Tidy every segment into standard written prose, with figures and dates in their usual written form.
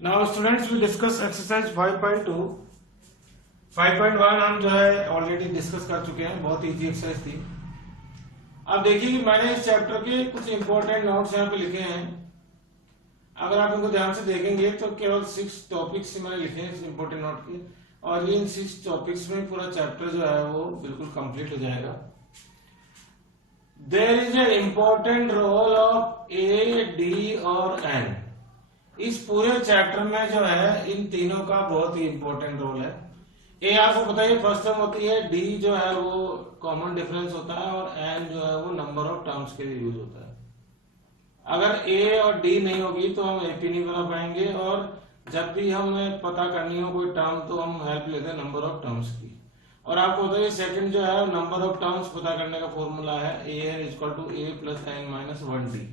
Now students we discuss exercise 5.2। 5.1 हम जो है ऑलरेडी डिस्कस कर चुके हैं, बहुत इजी एक्सरसाइज थी। अब देखिए कि मैंने इस चैप्टर के कुछ इंपॉर्टेंट नोट्स यहाँ पे लिखे हैं। अगर आप इनको ध्यान से देखेंगे तो केवल 6 टॉपिक्स मैंने लिखे हैं इस इंपॉर्टेंट नोट के, और ये इन 6 टॉपिक्स में पूरा चैप्टर जो है वो बिल्कुल कंप्लीट हो जाएगा। There is a important role of a, d और एन। इस पूरे चैप्टर में जो है इन तीनों का बहुत ही इंपॉर्टेंट रोल है। ए आपको पता है फर्स्ट टर्म होती है, डी जो है वो कॉमन डिफरेंस होता है, और एन जो है वो नंबर ऑफ टर्म्स के लिए यूज होता है। अगर ए और डी नहीं होगी तो हम एपी नहीं बना पाएंगे, और जब भी हमें पता करनी हो कोई टर्म तो हम हेल्प लेते हैं नंबर ऑफ टर्म्स की। और आपको पता है सेकंड जो है नंबर ऑफ टर्म्स पता करने का फॉर्मूला है a n equal to a plus n minus 1 d.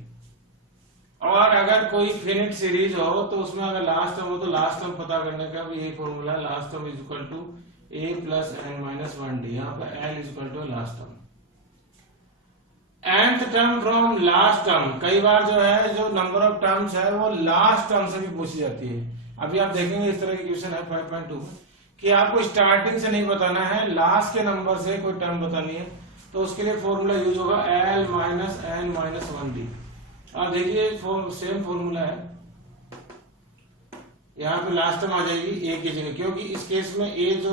और अगर कोई फिनिट सीरीज हो तो उसमें अगर लास्ट टर्म हो तो लास्ट टर्म पता करने का भी यही फॉर्मूला है, last term is equal to a plus n minus 1 d. यहाँ पर l is equal to last term. nth term from last term, कई बार जो है जो नंबर ऑफ टर्म्स है वो लास्ट टर्म से भी पूछी जाती है। अभी आप देखेंगे इस तरह की क्वेश्चन है 5.2 कि आपको स्टार्टिंग से नहीं बताना है, लास्ट के नंबर से कोई टर्म बतानी है, तो उसके लिए फॉर्मूला यूज होगा l minus n minus 1 d. और देखिए सेम फॉर्मूला है, यहाँ पे लास्ट टर्म आ जाएगी ए की जगह, क्योंकि इस केस में ए जो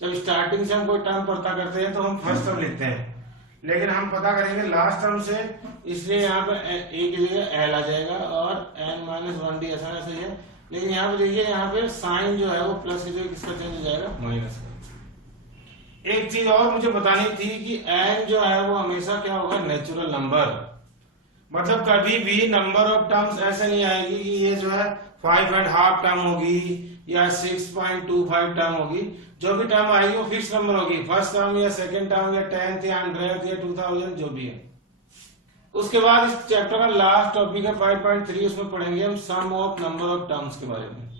जब स्टार्टिंग से हम कोई टर्म पता करते हैं तो हम फर्स्ट टर्म लिखते हैं, लेकिन हम पता करेंगे लास्ट टर्म से, इसलिए यहाँ पे ए की जगह एल आ जाएगा और एन माइनस 1 डी ऐसा ऐसे ही है। लेकिन यहाँ पे देखिए यहाँ पे साइन जो है वो प्लस की जगह किसका चेंज हो जाएगा, माइनस का। एक चीज और मुझे बतानी थी कि एन जो है वो हमेशा क्या होगा, नेचुरल नंबर। मतलब कभी भी नंबर ऑफ टर्म्स ऐसे नहीं आएगी कि ये जो है 5.5 टर्म होगी या 6.25 टर्म होगी। जो भी टर्म आएगी वो फिक्स नंबर होगी, फर्स्ट टर्म या सेकंड टर्म या 10th या 100th या 2000 जो भी है। उसके बाद इस चैप्टर का लास्ट टॉपिक है 5.3, उसमें पढ़ेंगे हम सम ऑफ नंबर ऑफ टर्म्स के बारे में।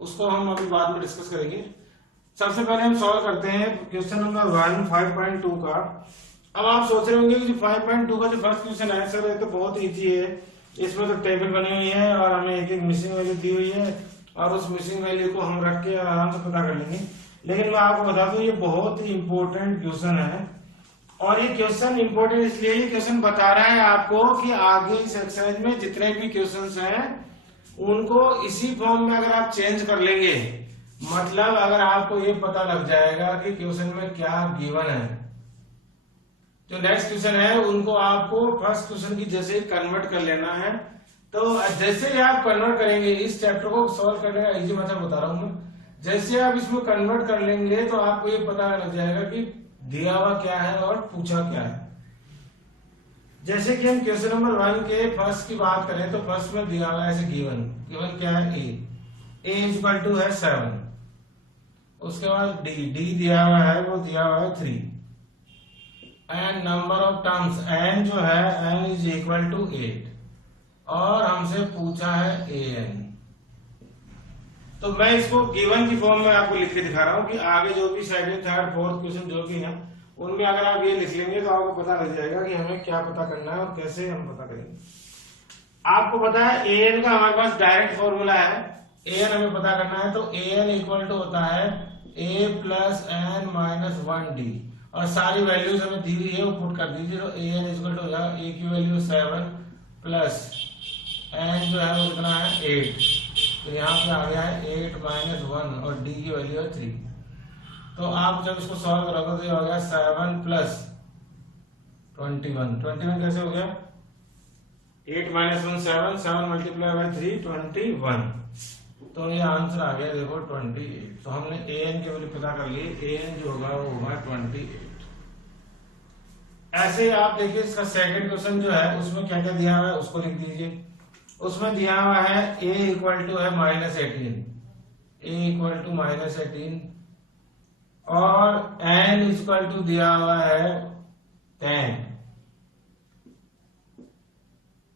उसको हम अभी बाद में डिस्कस करेंगे। सबसे पहले हम सॉल्व करते हैं क्वेश्चन नंबर 1 5.2 का। अब आप सोच रहे होंगे कि 5.2 का जो फर्स्ट क्वेश्चन है सर ये तो बहुत इजी है, इसमें तो टेबल बनी हुई है और हमें एक एक मिसिंग वैल्यू दी हुई है और उस मिसिंग वैल्यू को हम रख के आराम से पता कर लेंगे। लेकिन मैं आपको बता दूं ये बहुत ही इंपॉर्टेंट क्वेश्चन है, और ये क्वेश्चन इंपॉर्टेंट इसलिए ये क्वेश्चन बता रहा है आपको कि आगे इस एक्सरसाइज में जितने भी क्वेश्चंस हैं उनको इसी फॉर्म में अगर आप चेंज कर लेंगे, मतलब अगर आपको ये पता लग जाएगा कि क्वेश्चन में क्या गिवन है, जो नेक्स्ट क्वेश्चन है उनको आपको फर्स्ट क्वेश्चन की जैसे ही कन्वर्ट कर लेना है। तो जैसे ही आप कन्वर्ट करेंगे, इस चैप्टर को सॉल्व करने का इजी मेथड बता रहा हूं मैं, जैसे आप इसमें कन्वर्ट कर लेंगे तो आपको ये पता लग जाएगा कि दिया हुआ क्या है और पूछा क्या है। जैसे कि हम क्वेश्चन नंबर 1 के फर्स्ट की बात करें तो फर्स्ट में दिया हुआ है ऐसे गिवन क्या है, ए इज इक्वल टू है 7, उसके बाद डी दिया हुआ है वो दिया हुआ है 3, and number of terms n जो है एन इज इक्वल टू 8, और हमसे पूछा है ए एन। तो मैं इसको गिवन की फॉर्म में आपको लिख के दिखा रहा हूं कि आगे जो भी सेकंड थर्ड फोर्थ क्वेश्चन जो भी है उनमें अगर आप ये लिख लेंगे तो आपको पता लग जाएगा कि हमें क्या पता करना है और कैसे हम पता करेंगे। आपको पता है ए एन का हमारे पास डायरेक्ट फॉर्मूला है, ए एन हमें पता करना है तो ए एन इक्वल टू होता है ए प्लस एन माइनस 1 डी, और सारी वैल्यूज हमें दी हुई है वो पुट कर दीजिए। तो ए एन इक्वल टू ए की वैल्यू 7 प्लस एन जो है वो कितना है 8, तो यहाँ पे आ गया है 8 माइनस 1 और डी की वैल्यू है 3। तो आप जब इसको सॉल्व करोगे तो ये हो गया 7 प्लस 21 कैसे हो गया, 8 माइनस 1 7, 7 मल्टीप्लाई बाय 3 21, तो ये आंसर आ गया देखो 28। तो हमने ए एन की वैल्यू पता कर ली, ए एन जो होगा वो होगा 28। ऐसे ही आप देखिए इसका सेकंड क्वेश्चन जो है उसमें क्या क्या दिया हुआ है उसको लिख दीजिए। उसमें दिया हुआ है a इक्वल टू है -18, a इक्वल टू -18, और n इक्वल टू दिया हुआ है 10,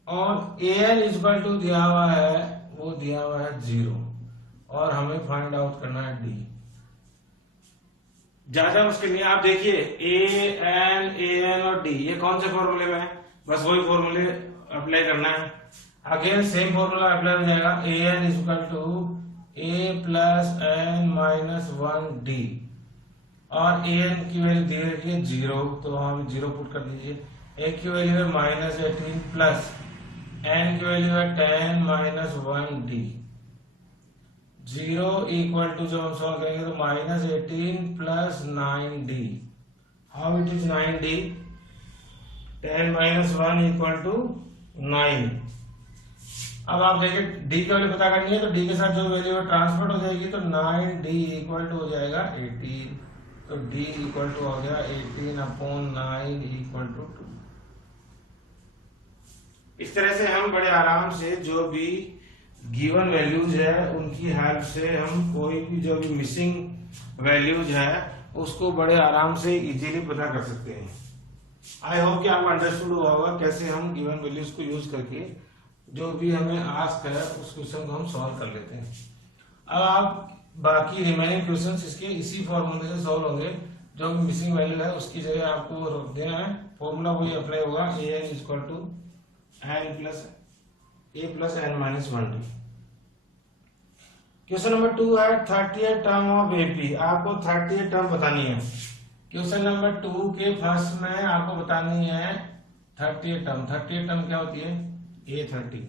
और an इक्वल टू दिया हुआ है वो दिया हुआ है 0, और हमें फाइंड आउट करना है d। ज्यादा मुश्किल नहीं, आप देखिए ए एन और डी ये कौन से फॉर्मूले में है, बस वही फॉर्मूले अप्लाई करना है। अगेन सेम फॉर्मूला अप्लाई हो जाएगा, a n equal to a plus n minus 1d, और an की वैल्यू दे रखी है 0, तो हम 0 पुट कर दीजिए। a की वैल्यू है -18 प्लस n की वैल्यू है 10 माइनस 1d। 0 इक्वल टू जब हम सॉल्व करेंगे तो -18 plus 9d, how it is 9d, 10 minus 1 equal to 9। अब आप देखिए d की वैल्यू पता करनी है, तो d के साथ जो वैल्यू है ट्रांसफर हो जाएगी, तो 9d इक्वल टू हो जाएगा 18, तो d इक्वल टू हो गया 18/9 इक्वल टू 2। इस तरह से हम बड़े आराम से जो भी गिवन वैल्यूज है उनकी हेल्प से हम कोई भी जो भी मिसिंग वैल्यूज है उसको बड़े आराम से इजीली पता कर सकते हैं। आई होप कि आपको अंडरस्टूड हुआ होगा कैसे हम गिवन वैल्यूज को यूज करके जो भी हमें आस्क है उस क्वेश्चन को हम सॉल्व कर लेते हैं। अब आप बाकी रिमेनिंग क्वेश्चंस इसके इसी फॉर्मूले से सॉल्व होंगे। जो भी मिसिंग वैल्यू है उसकी जगह आपको रख देना है, फॉर्मूला वही अप्लाई होगा, an equal to n plus a plus n minus 1d। Question number 2 है 38 टर्म ऑफ AP। आपको 38 टर्म बतानी है। क्वेश्चन नंबर 2 के फर्स्ट में आपको बतानी है 38 टर्म। 38 टर्म क्या होती है, A30,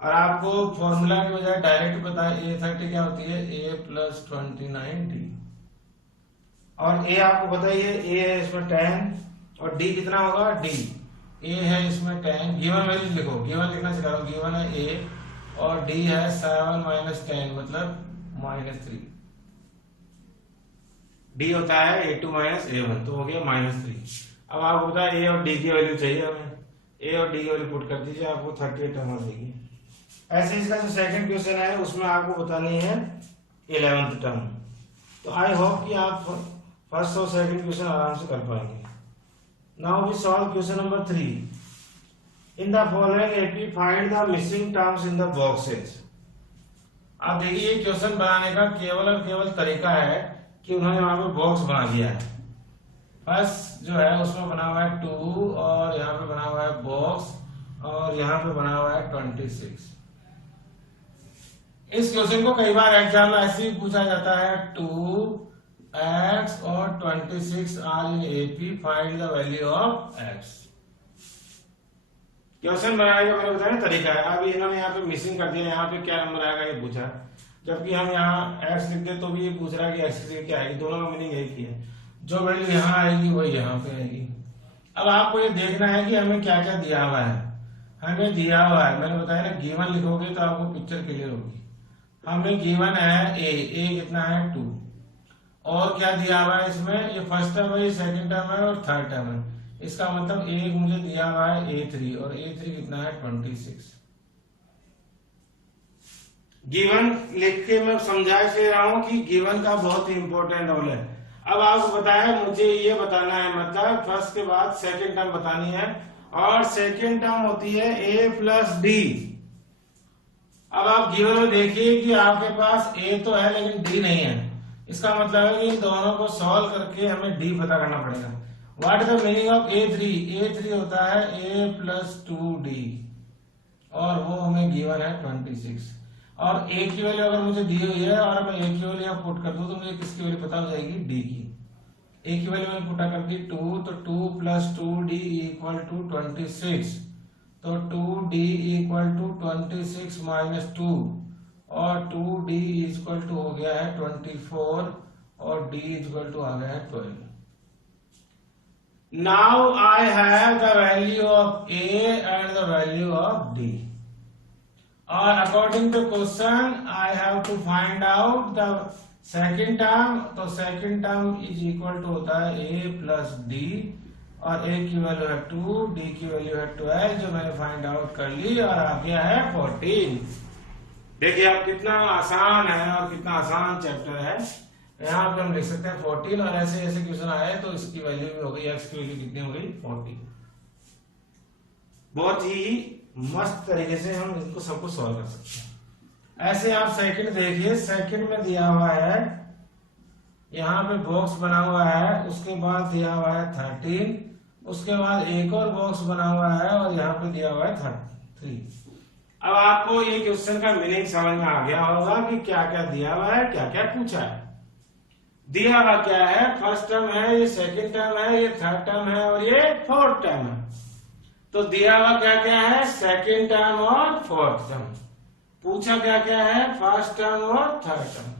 और आपको फॉर्मूला की बजाय डायरेक्ट पता है A30 क्या होती है, a प्लस 29d, और a आपको पता ही है, a है इसमें 10 और d कितना होगा, d, a है इसमें 10, गिवन वैल्यू लिखो, गिवन लिखना सिखा रहा हूं, गिवन है a और d है 7 माइनस 10 मतलब -3, d होता है a2 माइनस a1, तो हो गया -3। अब आपको पता है a और d की वैल्यू चाहिए हमें, a और d की वैल्यू पुट कर दीजिए, आपको 38 टर्म आ जाएगी। ऐसे इसका जो सेकंड क्वेश्चन है उसमें आपको बतानी है 11th टर्म। तो आई होप कि आप फर्स्ट और सेकंड क्वेश्चन आराम से कर पाएंगे। Now we solve question number 3। In the following AP find the missing terms in the boxes. आप देखिए ये क्वेश्चन बनाने का केवल और केवल तरीका है कि उन्होंने वहां पे बॉक्स बना दिया है। फर्स्ट जो है उसमें बना हुआ है 2 और यहाँ पे बना हुआ है बॉक्स और यहाँ पे बना हुआ है 26। इस क्वेश्चन को कई बार एग्जाम में ऐसे ही पूछा जाता है, 2x और 26 are in AP, find the value of x। Question बनाने का मैंने बताया तरीका है। अब इन्होंने यहाँ पे मिसिंग कर दिया, यहाँ पे क्या नंबर आएगा ये पूछा, जबकि हम यहाँ x लिख दे तो भी ये पूछ रहा है कि x की जगह क्या आएगी, दोनों का मीनिंग एक ही है, जो वैल्यू यहाँ आएगी वही यहाँ पे आएगी। अब आपको ये देखना है कि हमें क्या क्या दिया हुआ है। हमें दिया हुआ है, मैंने बताया ना, गिवन लिखोगे तो आपको पिक्चर क्लियर होगी। हमें गिवन है a कितना है 2, और क्या दिया हुआ है इसमें, ये फर्स्ट टर्म है, ये सेकंड टर्म है और थर्ड टर्म है। इसका मतलब एक मुझे दिया हुआ है A3, और A3 कितना है 26। गिवन लिख के मैं समझा दे रहा हूं कि गिवन का बहुत ही इंपॉर्टेंट रोल है। अब आपको बताया मुझे ये बताना है, मतलब फर्स्ट के बाद सेकंड टर्म बतानी है, और सेकंड टर्म होती है a प्लस डी। अब आप गिवन में देखिए कि आपके पास a तो है लेकिन d नहीं है। इसका मतलब है कि इन दोनों को सॉल्व करके हमें d पता करना पड़ेगा। What is the meaning of A3? A3 होता है a प्लस 2d, और वो हमें गिवन है 26। और a की वैल्यू अगर मुझे दी हुई है और मैं a की वैल्यू यहाँ पुट कर दूं तो मुझे किसकी वैल्यू पता हो जाएगी, d की। a की वैल्यू मैंने पुट कर दी 2, तो 2 प्लस 2d इक्वल टू 26, तो 2d इक्वल टू 26 माइनस 2, और 2d इक्वल टू हो गया है 24, और d इक्वल टू आ गया है 12। Now I have the value of a and the value of d. Or according to question, I have to find out the second term. तो second term is equal to होता है a plus d, और a की value है 2, d की value है 12, जो मैंने फाइंड आउट कर ली, और आ गया है 14। देखिए आप कितना आसान है और कितना आसान चैप्टर है। यहाँ पे हम लिख सकते हैं 14, और ऐसे ऐसे क्वेश्चन आए तो इसकी वैल्यू भी हो गई, x की वैल्यू कितनी हो गई 14। बहुत ही मस्त तरीके से हम इनको सबको सॉल्व कर सकते हैं। ऐसे आप सेकंड देखिए, सेकंड में दिया हुआ है, यहाँ पे बॉक्स बना हुआ है, उसके बाद दिया हुआ है 13, उसके बाद एक और बॉक्स बना हुआ है, और यहाँ पे दिया हुआ है 3। अब आपको ये क्वेश्चन का मीनिंग समझ में आ गया होगा कि क्या क्या दिया हुआ है, क्या क्या पूछा है। दिया हुआ क्या है, फर्स्ट टर्म है, ये सेकंड टर्म है, ये थर्ड टर्म है और ये फोर्थ टर्म है। तो दिया हुआ क्या क्या है, सेकंड टर्म और फोर्थ टर्म। पूछा क्या क्या है, फर्स्ट टर्म और थर्ड टर्म।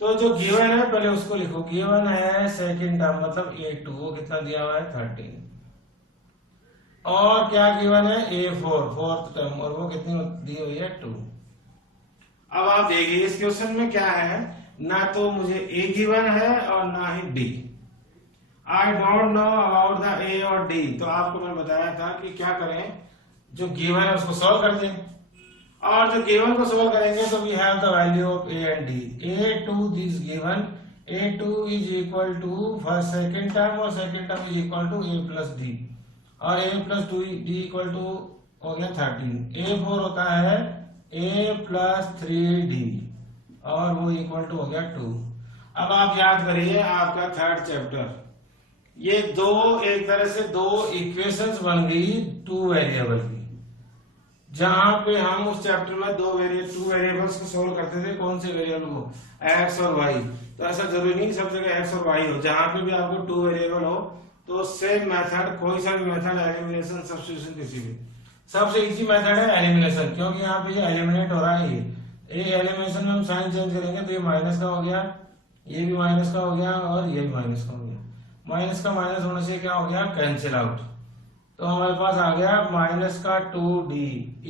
तो जो गिवन है पहले उसको लिखो। गिवन है सेकंड टर्म मतलब A2, वो कितना दिया हुआ है 13। और क्या गिवन है A4 फोर्थ टर्म, और वो कितनी दी हुई है 2। अब आप देखिए इस क्वेश्चन में क्या है, ना तो मुझे A गिवन है और ना ही D। I don't know about the A और D। तो आपको मैं बताया था कि क्या करें, जो गिवन है उसको सॉल्व कर दें, और जो गिवन को सॉल्व करेंगे तो we have the value of A and D। A2 is given, A2 is equal to first second term और second term is equal to A plus D, और A plus D equal to हो गया 13। A4 होता है A plus 3D और वो equal to हो गया 2। अब आप याद करिए आपका थर्ड चैप्टर, ये एक तरह से दो इक्वेशंस बन गई 2 वेरिएबल की, जहां पे हम उस चैप्टर में 2 वेरिएबल्स को सोल्व करते थे। कौन से वेरिएबल को, एक्स और वाई। तो ऐसा जरूरी नहीं सब जगह एक्स और वाई हो, जहां पे भी आपको 2 वेरिएबल हो तो सेम मेथड, कोई सा भी मेथड, एलिमिनेशन, सब्स्टिट्यूशन, किसी भी, सबसे इजी मेथड है एलिमिनेशन, क्योंकि यहाँ पे ये एलिमिनेट हो रहा है। ये एलिमिनेशन में हम साइन चेंज करेंगे तो ये माइनस का हो गया, ये भी माइनस का हो गया और ये भी माइनस का हो गया। माइनस का माइनस होने से क्या हो गया, कैंसिल आउट। तो हमारे पास आ गया माइनस का 2D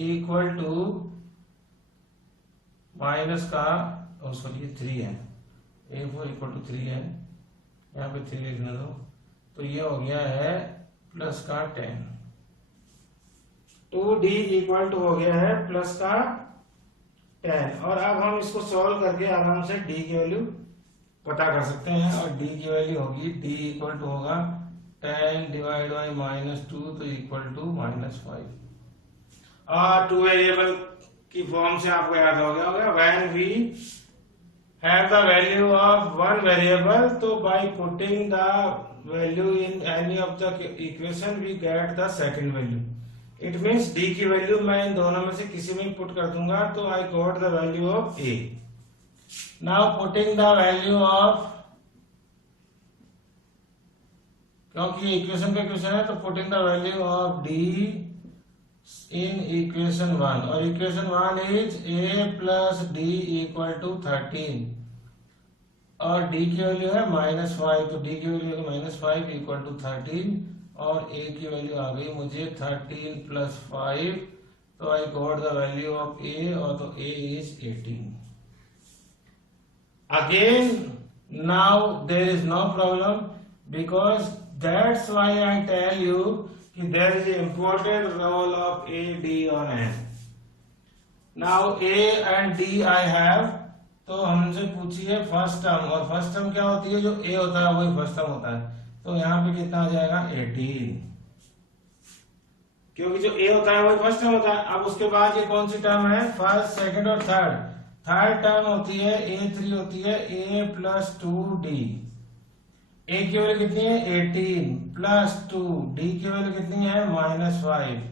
इक्वल टू माइनस का, सॉरी 3 है, A4 इक्वल टू 3 है, यहाँ पे 3 लिखने दो। तो ये हो गया है प्लस का 10। 2D इक्वल टू हो गया है प्लस का 10। और अब हम इसको सॉल्व करके आराम से D की वैल्यू पता कर सकते हैं, और D की वैल्यू होगी, D इक्वल टू होगा 10 डिवाइड बाई -2 तो इक्वल टू -5। और 2 वेरिएबल की फॉर्म से आपको याद हो गया होगा, when we have the value of one variable, तो by putting the value in any of the equation we get the second value. It means D की वैल्यू मैं इन दोनों में से किसी में पुट कर दूंगा तो I got the value of A। Now putting the value of, क्योंकि इक्वेशन का क्वेश्चन है तो putting the value of D in equation 1, और equation 1 is A plus D equal to 13, और D की वैल्यू है -5, तो D की वैल्यू है -5 इक्वल टू 13, और A की वैल्यू आ गई मुझे 13 प्लस 5, तो I got the value of A, और तो A is 18। Again, now there is no problem, because that's why I tell you कि there is an important role of A, D और N. Now A and D I have, तो हमसे पूछिए first term, और first term क्या होती है, जो A होता है वही फर्स्ट टर्म होता है। तो यहाँ पे कितना आ जाएगा 18, क्योंकि जो A होता है वही फर्स्ट टर्म होता है। अब उसके बाद ये कौन सी टर्म है, फर्स्ट, सेकंड और थर्ड। थर्ड टर्म होती है A3, होती है A प्लस 2D। A की वैल्यू कितनी है 18 प्लस 2, D की वैल्यू कितनी है -5।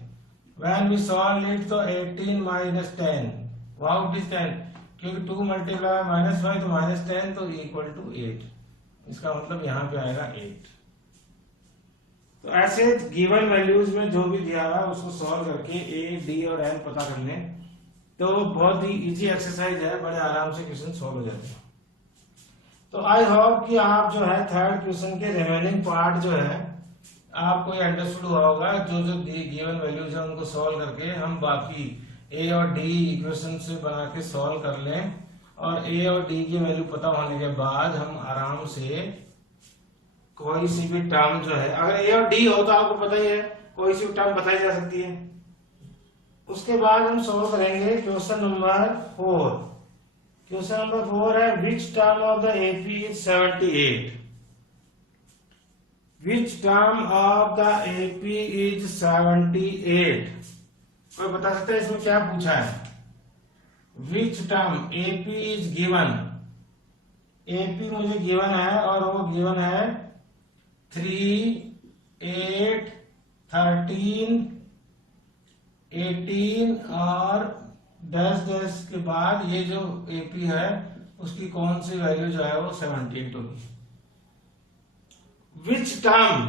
When we solve it तो 18 minus 10, what is 10, क्योंकि 2 मल्टीप्लाई -5 तो -10 तो इक्वल टू 8। इसका मतलब यहाँ पे आएगा 8। तो ऐसे गिवन वैल्यूज में जो भी दिया हुआ है उसको सॉल्व करके A, D और N पता कर लें, तो बहुत ही इजी एक्सरसाइज है, बड़े आराम से क्वेश्चन सॉल्व हो जाते हैं। तो आई होप कि आप जो है थर्ड क्वेश्चन के रिमेनिंग पार्ट जो है आपको ये अंडरस्टूड हुआ होगा। जो जो गिवन वैल्यूज है उनको सॉल्व करके हम बाकी A और D इक्वेशन से बना के सॉल्व कर लें, और A और D की वैल्यू पता होने के बाद हम आराम से कोई सी भी टर्म जो है, अगर A और D हो तो आपको पता ही है कोई सी भी टर्म बताई जा सकती है। उसके बाद हम सॉल्व करेंगे क्वेश्चन नंबर 4। क्वेश्चन नंबर 4 है, which term of the AP is 78। Which term of the AP is 78। कोई बता सकता है इसमें क्या पूछा है। Which term AP is given, AP मुझे गिवन है, और वो गिवन है 3, 8, 13, 18 और डैश डैश के बाद ये जो एपी है उसकी कौन सी वैल्यू जो है वो 78 होगी। विच टर्म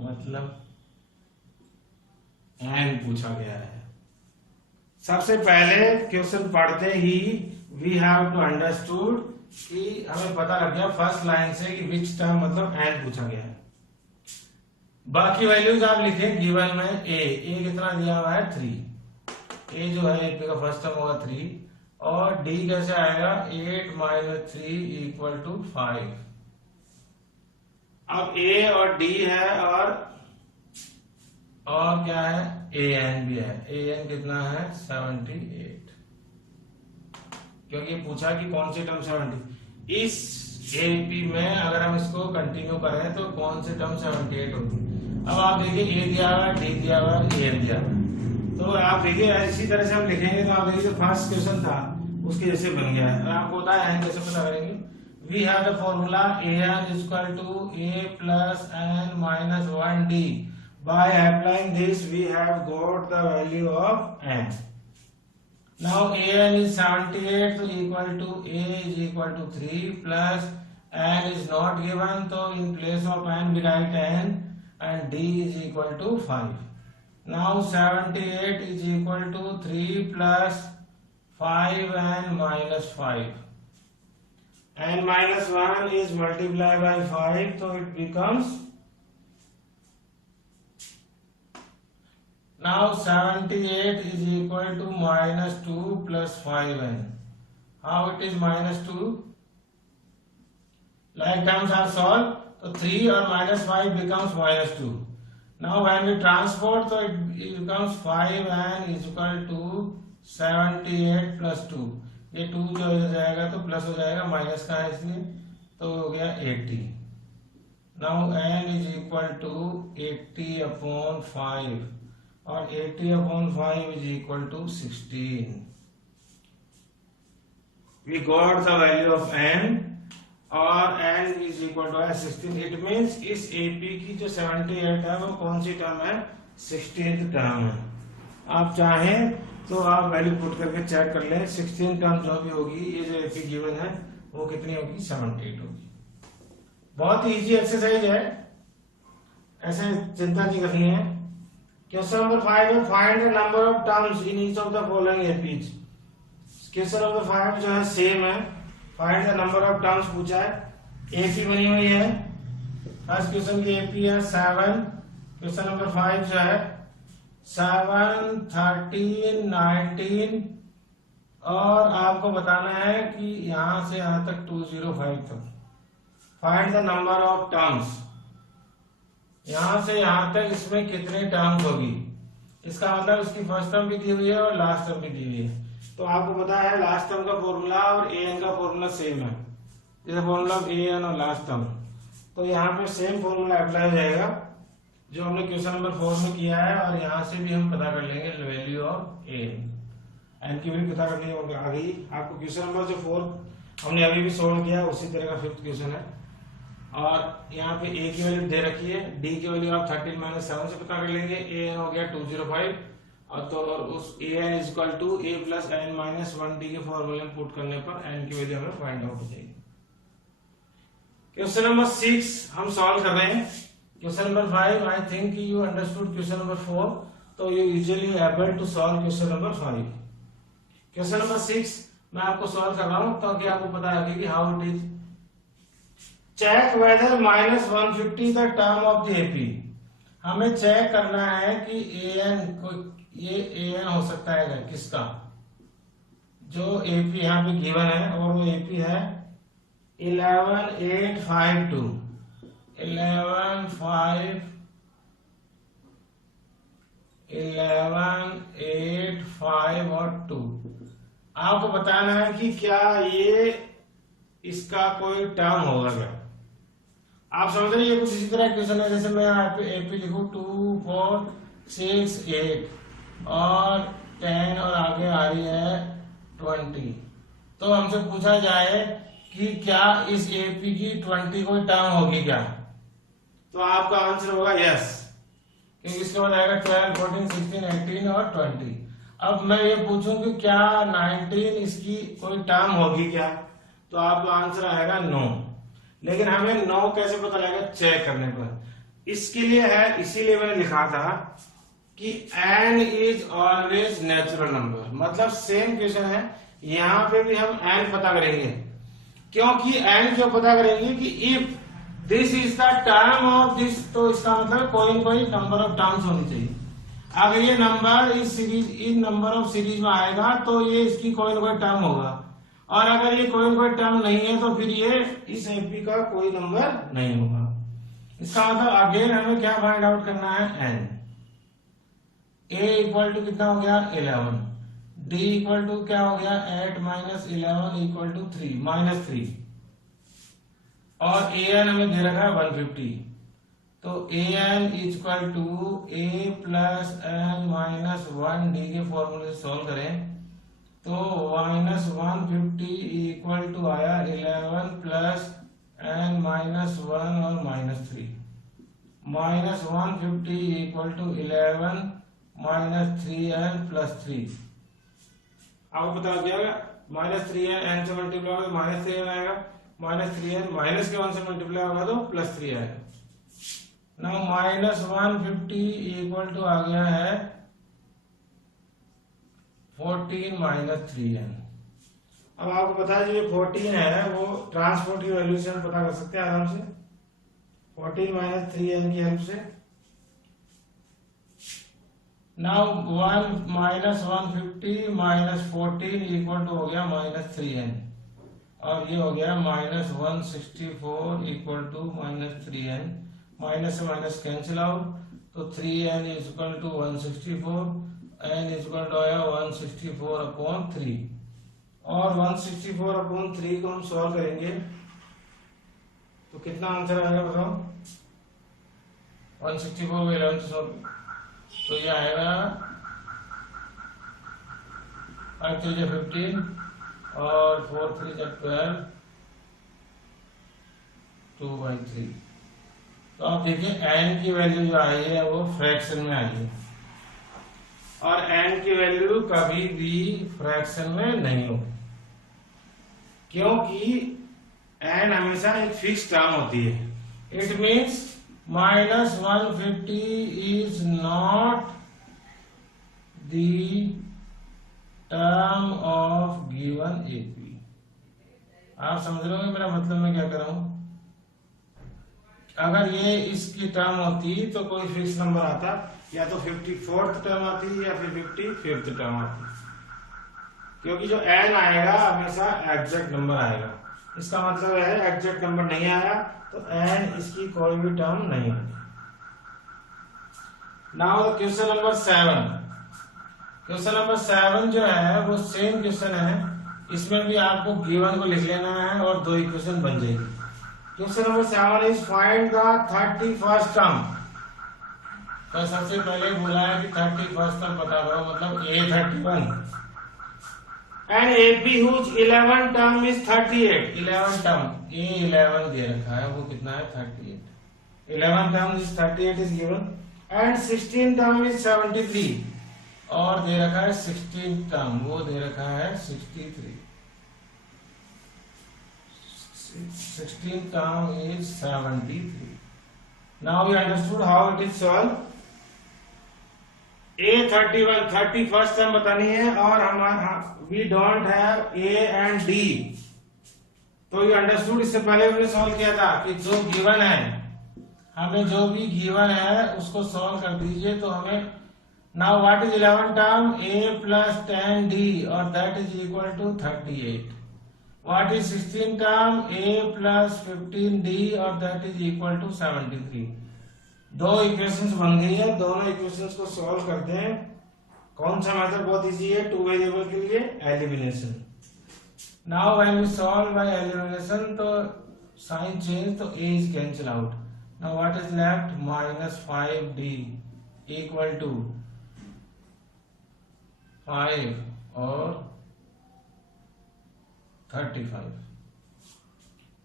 मतलब एन पूछा गया है। सबसे पहले क्वेश्चन पढ़ते ही वी हैव टू अंडरस्टूड कि हमें पता लग गया फर्स्ट लाइन से कि विच टर्म मतलब एन पूछा गया है। बाकी वैल्यूज आप लिखें गिवन में ए कितना दिया हुआ है 3, ए जो है एपी का फर्स्ट टर्म होगा 3 और डी कैसे आएगा 8 - 3 = 5। अब ए और डी है और क्या है ए एन भी है। ए एन कितना है 78, क्योंकि पूछा कि कौन सी टर्म 70। इस एपी में अगर हम इसको कंटिन्यू करें तो कौन सी टर्म 78 होगी। अब आप देखिए ए दिया हुआ, डी दिया हुआ, ए दिया हुआ, तो आप देखिए इसी तरह से हम लिखेंगे तो आप देखिए जो फर्स्ट क्वेश्चन था उसके जैसे बन गया है। आपको पता है कैसे पता करेंगे। We have the formula an = a + n - 1d। By applying this we have got the value of n. Now an is 78 so equal to a is equal to 3 plus n is not given, so in place of n we write n and d is equal to 5. Now 78 is equal to 3 plus 5n minus 5. n minus 1 is multiplied by 5, so it becomes now 78 is equal to -2 plus 5n. How it is -2? Like terms are solved, so 3 or -5 becomes -2. Now when we transport, so it becomes 5n is equal to 78 plus 2. ये 2 जो हो जाएगा तो plus हो जाएगा, minus का है इसलिए, तो हो गया 80. Now n is equal to 80/5 और 80/5 is equal to 16. We got the value of n और n is equal to 16. It means इस AP की जो 78 है वो कौन सी टर्म है 16th टर्म है। आप चाहें तो आप वैल्यू पुट करके चेक कर लें 16 टर्म जो भी होगी, ये जो AP गिवन है वो कितनी होगी 78 होगी। बहुत इजी एक्सरसाइज है, ऐसे चिंता नहीं करनी है। क्वेश्चन नंबर 5 है find the number of terms in each of the following APs. Question number 5 जो है सेम है, find the number of terms पूछा है। एपी बनी हुई है, फर्स्ट क्वेश्चन की एपी है 7, क्वेश्चन नंबर 5 जो है 7, 13, 19 और आपको बताना है कि यहां से यहां तक 205 तक। Find the number of terms, यहां से यहां तक इसमें कितने टर्म्स होगी। इसका मतलब इसकी फर्स्ट टर्म भी दी हुई है और लास्ट टर्म भी दी हुई है। तो आपको पता है लास्ट टर्म का फॉर्मूला और ए एन का फॉर्मूला सेम है, जैसे फॉर्मूला ऑफ ए एन और लास्ट टर्म, तो यहाँ पे सेम फॉर्मूला अप्लाई हो जाएगा जो हमने क्वेश्चन नंबर 4 में किया है। और यहाँ से भी हम पता कर लेंगे वैल्यू ऑफ ए एन की भी पता करनी होगी। आगे आपको क्वेश्चन नंबर जो 4 हमने अभी भी सोल्व किया उसी तरह का 5th क्वेश्चन है। और यहाँ पे ए की वैल्यू दे रखी है, डी की वैल्यू आप 13 - 7 से पता कर लेंगे। ए एन हो गया 205 और तो उस a n is equal to a plus n minus 1d के फॉर्मूले में पुट करने पर n की वैल्यू हमें फाइंड आउट हो जाएगी। क्वेश्चन नंबर 6 हम सॉल्व कर रहे हैं। Question number 5 I think you understood question number 4, तो you usually able to solve question number 5। Question number 6 मैं आपको सॉल्व कर रहा हूं ताकि आपको पता लगे कि how it is. Check whether -150 the term of the AP. हमें चेक करना है कि an को ये an हो सकता है किसका, जो एपी यहाँ पे गिवन है और वो एपी है 11852 11 8 5 और 2। आपको बताना है कि क्या ये इसका कोई टर्म होगा क्या। आप समझ रहे ये कुछ इसी तरह क्वेश्चन है, जैसे मैं यहाँ पे एपी लिखूं 2 4 6 8 और 10 और आगे आ रही है 20, तो हमसे पूछा जाए कि क्या इस एपी की 20 कोई टर्म होगी क्या, तो आपका आंसर होगा यस, क्योंकि इसके बाद आएगा 12 14 16 18 और 20। अब मैं ये पूछूं कि क्या 19 इसकी कोई टर्म होगी क्या, तो आपका आंसर आएगा नो। लेकिन हमें नो कैसे पता लगेगा, चेक करने पर। इसके लिए है, इसीलिए मैंने लिखा था कि n is always natural number, मतलब सेम क्वेश्चन है, यहां पे भी हम n पता करेंगे। क्योंकि n क्यों पता करेंगे कि if this is the term of this, तो इसका मतलब कोई न कोई नंबर ऑफ टर्म्स होनी चाहिए। अगर ये नंबर इस series, in number of series में आएगा तो ये इसकी कोई न कोई टर्म होगा, और अगर ये कोई न कोई टर्म नहीं है तो फिर ये इस एपी का कोई नंबर नहीं होगा। इसका मतलब अगेन हमें क्या फाइंड आउट करना है, n। a इक्वल टू कितना हो गया 11, d इक्वल टू क्या हो गया 8 माइनस 11 इक्वल टू 3 माइनस 3, और an हमें दे रखा है 150, तो an equal to a plus n minus 1 d के फॉर्मूले से सॉल्व करें तो माइनस 150 इक्वल टू आया 11 प्लस n माइनस 1 और minus 3, minus 150 equal to 11 minus 3n plus 3। आपको पता लग जाएगा माइनस 3n n से मल्टीप्लाई होगा माइनस 3n आएगा, माइनस 3n माइनस के 1 से मल्टीप्लाई होगा तो प्लस 3 आएगा। ना माइनस 150 इक्वल टू आ गया है 14 माइनस 3n। अब आपको पता है जो ये 14 है वो ट्रांसपोर्ट की वैल्यू से हम पता कर सकते हैं आराम से, 14 माइनस 3n की हेल्प से। Now 1 minus 150 minus 14 equal to हो गया माइनस 3n, और ये हो गया minus 164 equal to minus 3n, minus से माइनस कैंसिल आउट, तो 3n is equal to 164, n is equal to आया 164 अपॉन 3, और 164 अपॉन 3 को हम सॉल्व करेंगे तो कितना आंसर आएगा बताओ, 164 को 11 से सॉल्व तो ये आएगा 5 3 15 और 4 3 12, 2/3। तो आप देखिए n की वैल्यू जो आई है वो फ्रैक्शन में आई है, और n की वैल्यू कभी भी फ्रैक्शन में नहीं होगी, क्योंकि n हमेशा एक फिक्स टर्म होती है। It means minus 150 is not the term of given AP. आप समझ रहे हो मेरा मतलब मैं क्या कर रहा हूं, अगर ये इसकी टर्म होती तो कोई फिक्स नंबर आता, या तो 54th टर्म आती या फिर 55th टर्म आती, क्योंकि जो n आएगा हमेशा एग्जैक्ट नंबर आएगा। इसका मतलब है एग्जैक्ट नंबर नहीं आया तो n इसकी कोई भी टर्म नहीं होगी। Now question number 7, question number 7 जो है वो सेम क्वेश्चन है, इसमें भी आपको गिवन को लिख लेना है और दो इक्वेशन बन जाएगी। Question number 7 is find the 31st term. तो सबसे पहले बोला है कि 31st टर्म पता करो, मतलब A31 and AP whose 11 term is 38। 11 term A11 दे रखा है, वो कितना है 38। 11 term is 38 is given, and 16 term is 73, और दे रखा है 16 टर्म, वो दे रखा है 63। 16 term is 73. Now we understood how it is solved. A31 31st term बतानी है, और हमारा we don't have A and D, तो ये अंडरस्टूड। इससे पहले हमने सॉल्व किया था कि जो गिवन है, हमें जो भी गिवन है उसको सॉल्व कर दीजिए तो हमें now what is 11 term A plus 10D और that is equal to 38। What is 16 term A plus 15D और दैट इज इक्वल टू 73। दो इक्वेशंस बन गई है, दोनों इक्वेशंस को सॉल्व करते हैं। कौन सा मेथड बहुत इजी है टू वेरिएबल के लिए? Elimination. Now when we solve by elimination तो साइन चेंज, तो A is cancel out. Now what is left? -5D equal to 5 और 35।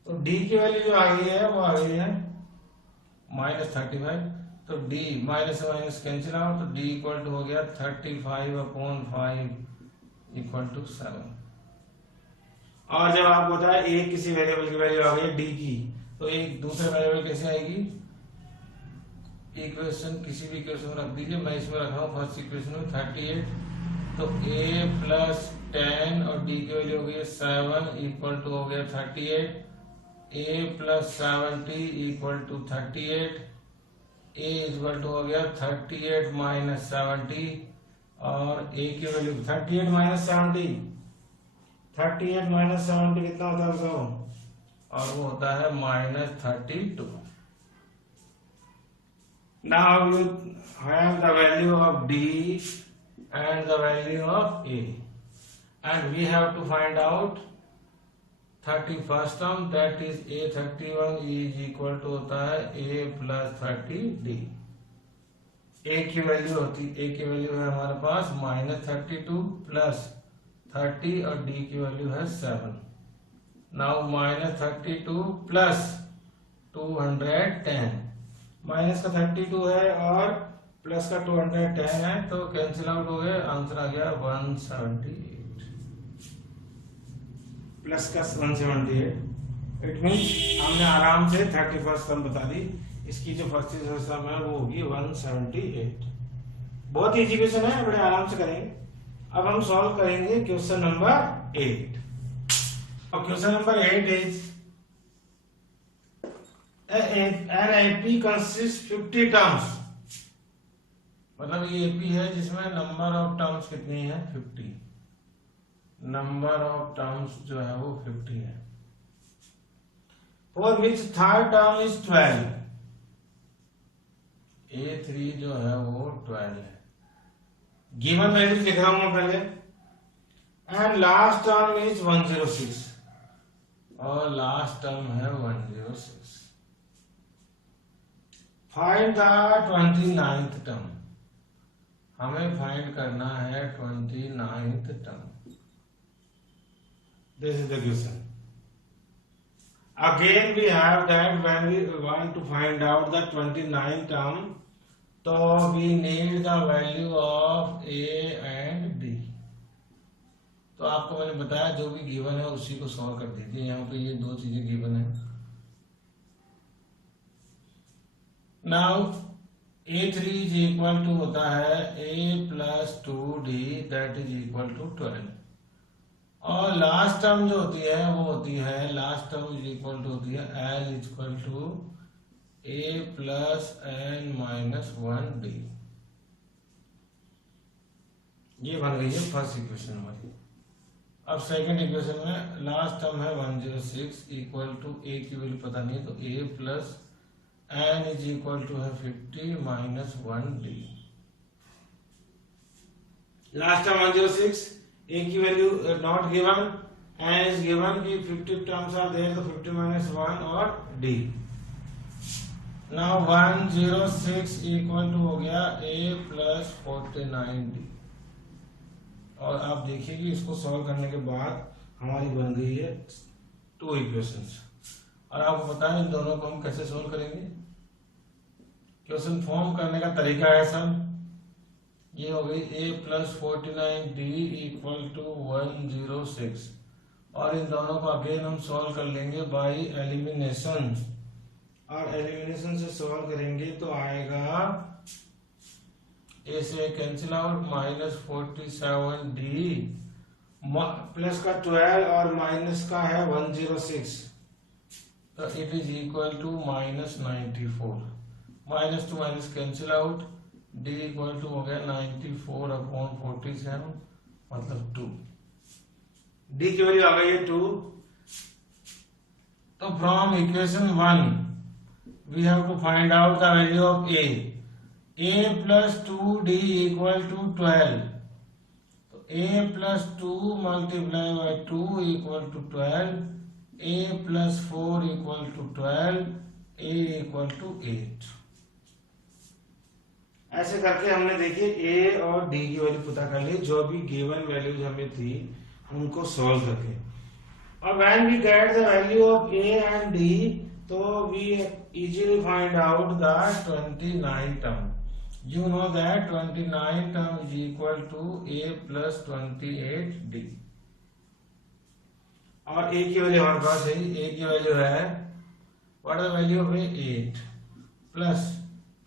तो D की वैल्यू जो आ गई है वो आ गई है -35। तो d minus minus cancel out, तो d इक्वल टू हो गया 35/5 इक्वल टू 7। और जब आपको बताया एक किसी वेरिएबल की वैल्यू आ गई d की, तो एक दूसरे वेरिएबल कैसे आएगी? इक्वेशन किसी भी इक्वेशन में रख दीजिए, मैं इसमें रख रहा हूँ फर्स्ट इक्वेशन में 38, तो a प्लस 10 और d की वैल्यू हो गई 7 इक्वल टू हो गया 38, a plus 70 equal to 38, a equal to हो गया 38 माइनस 70, और a की वैल्यू 38 माइनस 70, 38 माइनस 70 कितना होता है बताओ? और वो होता है -32। Now you have the value of d and the value of a, and we have to find out 31st term, that is a31 is equal to होता है a plus 30d। a की वैल्यू है हमारे पास -32 plus 30 और d की value है 7। Now -32 plus 210, minus का 32 है और प्लस का 210 है, तो कैंसिल आउट हो गया, आंसर आ गया 178 प्लस का 178। इट मीन्स हमने आराम से 31st टर्म बता दी, इसकी जो फर्स्ट टर्म है वो होगी 178। बहुत इजी क्वेश्चन है, बड़े आराम से करेंगे। अब हम सॉल्व करेंगे क्वेश्चन नंबर 8। और question number 8 is an AP consists 50 terms, मतलब ये AP है जिसमें नंबर ऑफ टर्म्स कितनी है? 50। नंबर ऑफ टर्म्स जो है वो 50 है। For which third term is 12, A3 जो है वो 12 है। गिवन वैल्यूज लिख रहा हूं मैं पहले, एंड लास्ट टर्म इज 106, और लास्ट टर्म है 106। फाइंड द 29th टर्म, हमें फाइंड करना है 29th term. This is the question. Again we have that when we want to find out the 29th term, तो we need the value of a and d। तो आपको मैंने बताया जो भी गिवन है उसी को सॉल्व कर दीजिए। यहाँ पे ये दो चीजें गिवन है। Now A3 is equal to होता है a plus 2d, that is equal to 12, और लास्ट टर्म जो होती है वो होती है, last term is equal to होती है l is equal to a plus n minus 1d। ये बन गई है फर्स्ट इक्वेशन हमारी। अब सेकंड इक्वेशन में लास्ट टर्म है 106 इक्वल टू a की वैल्यू पता नहीं है, तो a plus n is equal to है 50 minus 1d। Last term 106, a की value not given, n is given कि 50 टर्म्स आर देयर, तो 50 माइनस 1 और d। नाउ 106 इक्वल टू हो गया a प्लस 49d। और आप देखिए कि इसको सॉल्व करने के बाद हमारी बन गई है 2 इक्वेशंस। और आपको बताएं इन दोनों को हम कैसे सोल्व करेंगे। क्वेश्चन फॉर्म करने का तरीका है सर, ये हो गई a plus 49d equal to 106, और इन दोनों को अगेन हम सॉल्व कर लेंगे बाय एलिमिनेशन। और एलिमिनेशन से सॉल्व करेंगे तो आएगा a से cancel out, minus 47d plus का 12 और माइनस का है 106, तो it is equal to minus 94। Minus to minus cancel out, d equal to हो गया 94/47, मतलब 2। d की वैल्यू आ गई है 2। तो from equation 1 we have to find out the value of a plus 2d equal to 12, तो a plus 2 multiply by 2 equal to 12, a plus 4 equal to 12, a equal to 8। ऐसे करके हमने देखिए a और d की वैल्यू पता कर ली, जो भी गिवन वैल्यूज हमें थी उनको सॉल्व करके। और when we get the value of a and d, तो we easily find out the 29 term. You know that 29 term is equal to a plus 28d. और a की वैल्यू हमारे पास है, a की वैल्यू है what is value of a 8 plus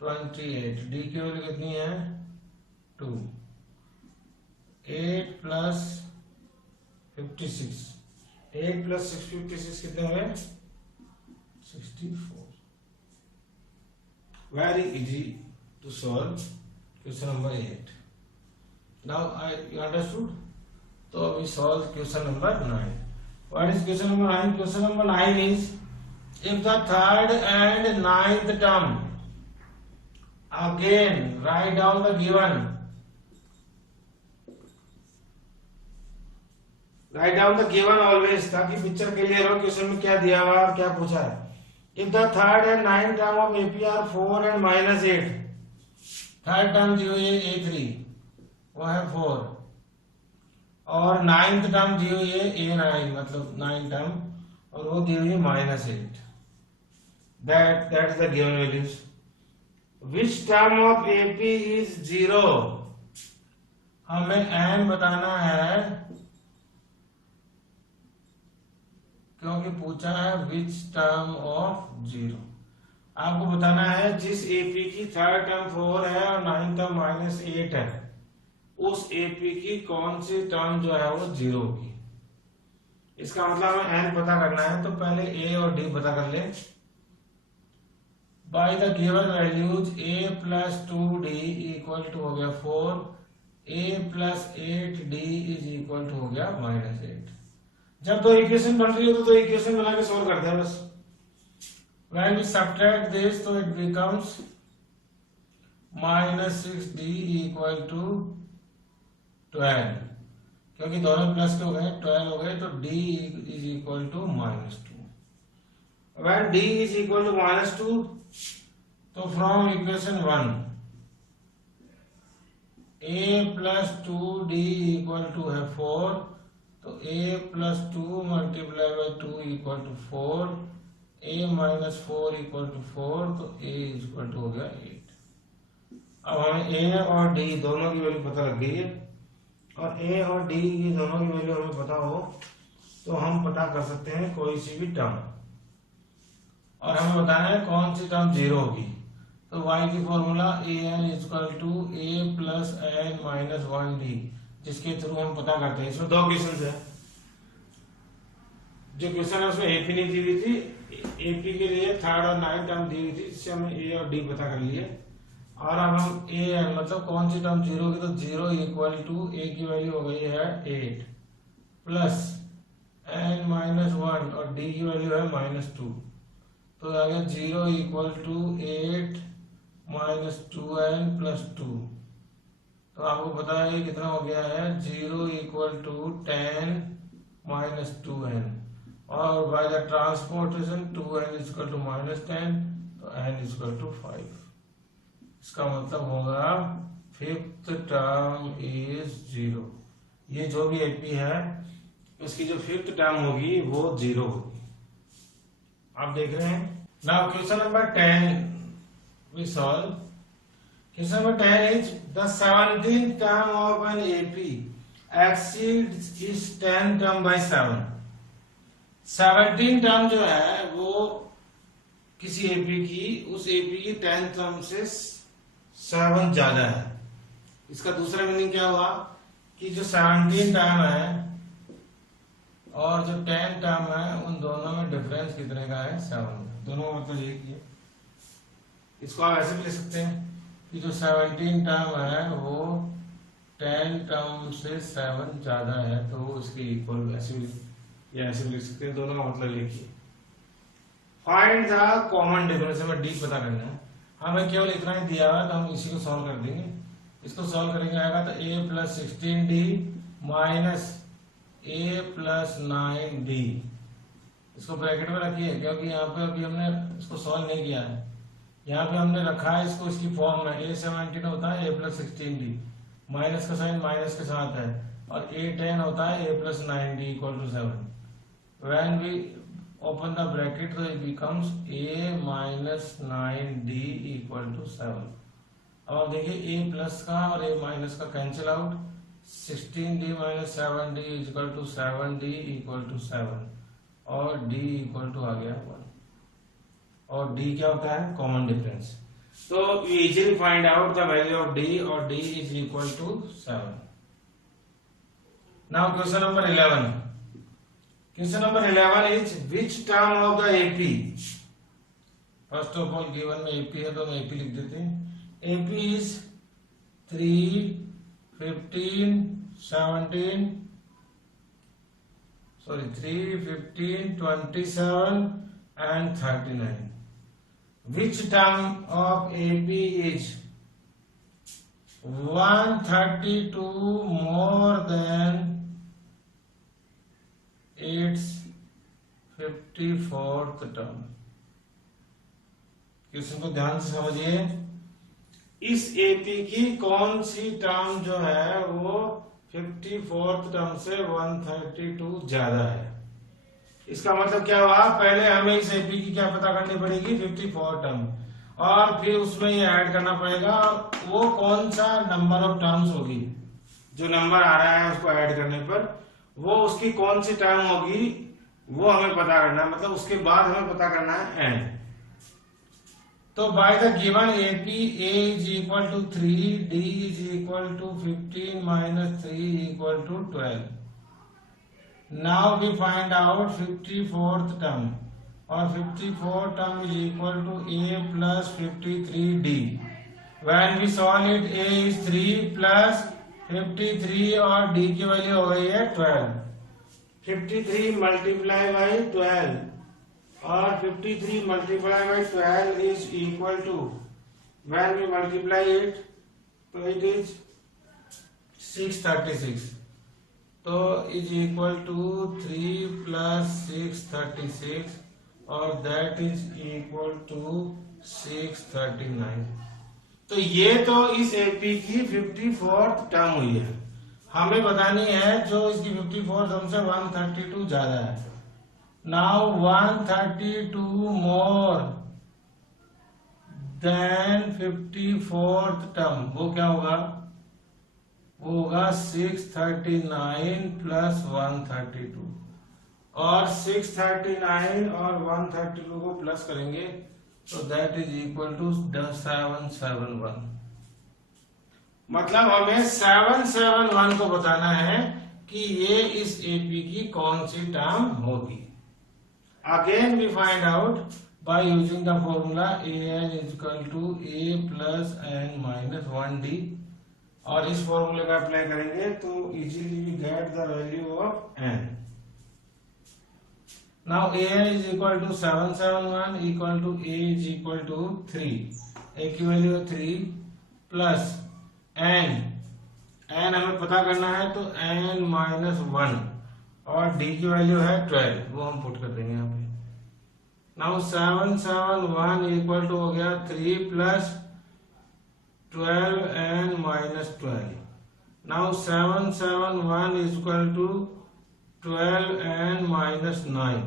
28, d की value कितनी है 2, 8 प्लस 56, 8 प्लस 56 कितने हुए 64. Very easy to solve question number 8. Now you understood? So we solve question number 9. What is question number 9? Question number 9 is if the third and ninth term, again write down the given. Write down the given always, ताकि picture clear हो question में क्या दिया हुआ और क्या पूछा है. If the third and ninth term of AP are 4 and minus 8, third term दियो ये A3 वो है 4 और नाइन्थ टर्म दियो ये A9 मतलब 9 टर्म और वो दियो ये -8. That is the given values. Which term of AP is 0? हमें n बताना है क्योंकि पूछा है विच टर्म ऑफ 0. आपको बताना है जिस एपी की थर्ड टर्म 4 है और नाइन्थ टर्म -8 है उस एपी की कौन सी टर्म जो है वो 0 होगी. इसका मतलब हमें n पता करना है तो पहले a और d पता कर ले. By the given values a plus 2d equal to हो गया 4, a plus 8d is equal to हो गया -8. जब दो इक्वेशन बन रही हो तो दो इक्वेशन बना के सॉल्व करते हैं बस. When we subtract this, so it becomes -6d equal to 12. क्योंकि दोनों प्लस के हो गए 12 हो गए तो d is equal to -2. When d is equal to -2, तो from equation 1 a plus 2d equal to है 4, तो a plus 2 multiplied by 2 equal to 4, a minus 4 equal to 4, तो a equal to हो गया 8. अब हमें a और d दोनों की वैल्यू पता लग गई है और a और d की दोनों की वैल्यू हमें पता हो तो हम पता कर सकते हैं कोई सी भी टर्म और हमें बताना है कौन सी टर्म 0 होगी. तो y की formula an equal to a plus n minus 1d जिसके थ्रू हम पता करते हैं. इसमें दो क्वेश्चन है. जो क्वेश्चन है उसमें एपी नहीं दी हुई थी, एपी के लिए थर्ड और नाइन्थ टर्म दी हुई थी जिससे हमने ए और डी पता कर लिए. और अब हम ए मतलब कौन सी टर्म 0 की, तो 0 इक्वल टू ए की वैल्यू हो गई है 8 प्लस n माइनस 1 और डी की वैल्यू है -2. तो आ गया 0 equal to 8 minus 2n plus 2. तो आपको पता है कितना हो गया है 0 इक्वल टू 10 माइनस 2n और by the transportation 2n equal to -10 तो n इक्वल टू 5. इसका मतलब होगा फिफ्थ टर्म इज 0. ये जो भी एपी है उसकी जो फिफ्थ टर्म होगी वो 0 होगी. आप देख रहे हैं. Now question number 10 we solve. Question number 10 is the 17th term of an AP exceeds its 10th term by 7. 17 term जो है वो किसी एपी की उस एपी की 10th टर्म से 7 ज्यादा है. इसका दूसरा मीनिंग क्या हुआ कि जो 17 टर्म है और जो 10 टर्म है उन दोनों में डिफरेंस कितने का है 7. दोनों मतलब एक ही है. इसको आप ऐसे भी ले सकते हैं कि जो 17 टर्म है वो 10 टर्म से 7 ज्यादा है तो उसके इक्वल ऐसे भी या ऐसे भी लिख सकते हैं. दोनों का मतलब एक ही. Find the common difference. हमें डी पता करना है. हमें केवल इतना ही दिया हुआ तो हम इसी को सॉल्व कर देंगे. इसको सॉल्व करेंगे आएगा तो a plus 16d minus a plus 9d. इसको ब्रैकेट में रखिए क्योंकि यहाँ पे अभी हमने इसको सॉल्व नहीं किया है. यहाँ पे हमने रखा है इसको इसकी फॉर्म में. a 17 होता है a प्लस 16d, माइनस का साइन माइनस के साथ है और a 10 होता है a plus 9d equal to 7. When we open the bracket, तो it becomes a minus 9d equal to 7। अब आप देखिए a प्लस का और a माइनस का cancel out, 16d minus 7d equal to 7d equal to 7 और d equal to आ गया 1। और d क्या होता है? Common difference. तो we easily find out the value of d, और d is equal to 7. Now question number 11. Question number 11 is which term of the AP? First of all given में AP है तो हम AP लिख देते हैं। AP is 3, 15, 17, 3, 15, 27 and 39. Which term of AP is 132 more than its 54th term? Question को ध्यान से समझिए। इस AP की कौन सी टर्म जो है वो 54th टर्म से 132 ज्यादा है? इसका मतलब क्या हुआ? पहले हमें इस एपी की क्या पता करनी पड़ेगी? 54 टर्म, और फिर उसमें ये ऐड करना पड़ेगा वो कौन सा नंबर ऑफ टर्म्स होगी, जो नंबर आ रहा है उसको ऐड करने पर वो उसकी कौन सी टर्म होगी वो हमें पता करना है। मतलब उसके बाद हमें पता करना है एंड। तो by the given AP a is equal to 3, d is equal to 15 minus 3 equal to 12। Now we find out 54th term, or 54th term is equal to a plus 53d. When we solve it, a is 3 plus 53 और d की value हो गई है 12। 53 multiply by 12 और 53 multiply by 12 is equal to, when we multiply it, तो it is 636। तो is equal to 3 plus 636 और that is equal to 639। तो ये तो इस एपी की 54th टर्म हुई है। हमें बतानी है जो इसकी 54th टर्म से 132 ज्यादा है। Now 132 more than 54th term, वो क्या होगा? वो होगा 639 प्लस 132, और 639 और 132 को प्लस करेंगे तो दैट इज इक्वल टू 771। मतलब हमें 771 को बताना है कि ये इस एपी की कौन सी टर्म होगी। Again we find out by using the formula an is equal to a plus n minus 1d, और इस फॉर्मूले का अप्लाई करेंगे तो easily we get the value of n। Now an is equal to 771 equal to a is equal to 3, a की value है 3 plus n हमें पता करना है तो n माइनस 1 और d की वैल्यू है 12, वो हम पुट कर देंगे यहाँ पे। नाउ 771 इक्वल टू हो गया 3 plus 12n minus 12. Now 771 is equal to 12n minus 9।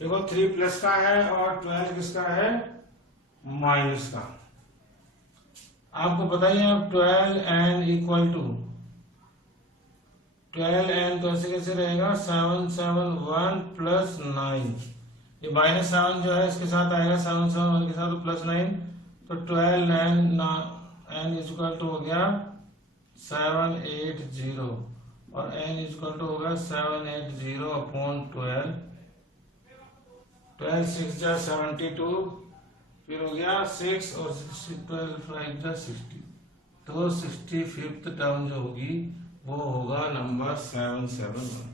देखो 3 प्लस का है और 12 किसका है? माइनस का। आपको पता ही है अब 12n इक्वल टू 12n तो ऐसे कैसे रहेगा? 771 प्लस 9, ये माइनस 7 जो है इसके साथ आएगा 771 के साथ, तो प्लस 9, तो 12n n is equal to हो गया 780 और n इज इक्वल टू होगा 780 अपॉन 12, 12 6 जा 72, फिर हो गया 6 और 12 5 जा 60। तो 65th टर्म जो होगी वो होगा number 771।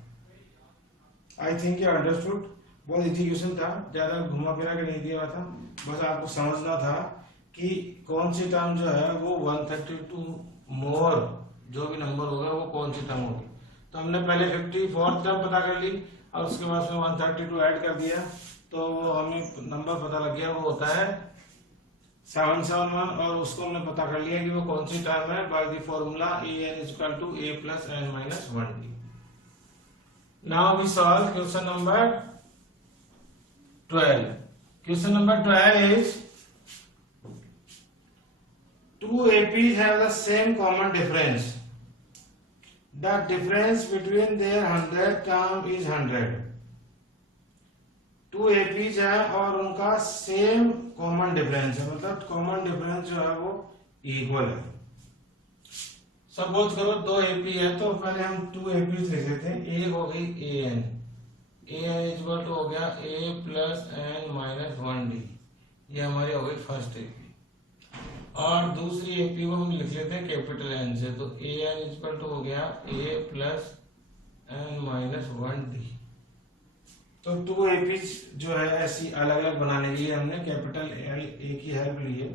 I think you understood. बहुत इजी क्वेश्चन था, ज्यादा घुमा फिरा के नहीं दिया हुआ था, बस आपको समझना था कि कौन सी टर्म जो है वो 132 मोर जो भी नंबर होगा वो कौन सी टर्म होगी। तो हमने पहले 54th टर्म पता कर ली और उसके बाद में 132 ऐड कर दिया, तो हमें नंबर पता लग गया, वो होता है 771, और उसको हमने पता कर लिया कि वो कौन सी टर्म है by the formula an is equal to a plus n minus 1d। Now we solve question number 12. Question number 12 is two APs have the same common difference. The difference between their 100th term is 100. Two APs है और उनका same common difference है, मतलब common difference जो है वो equal है। Suppose करो दो एपी है तो पहले हम टू एपीज लिख लेते हैं। एक हो गई ए एन इक्वल टू हो गया ए प्लस एन माइनस 1d, ये हमारी हो गई फर्स्ट एपी। और दूसरी एपी को हम लिख लेते हैं कैपिटल एन से, तो ए एन इक्वल टू हो गया ए प्लस एन माइनस 1d। तो टू एपीज जो है ऐसी अलग अलग बनाने के लिए हमने कैपिटल एल ए की हेल्प ली है।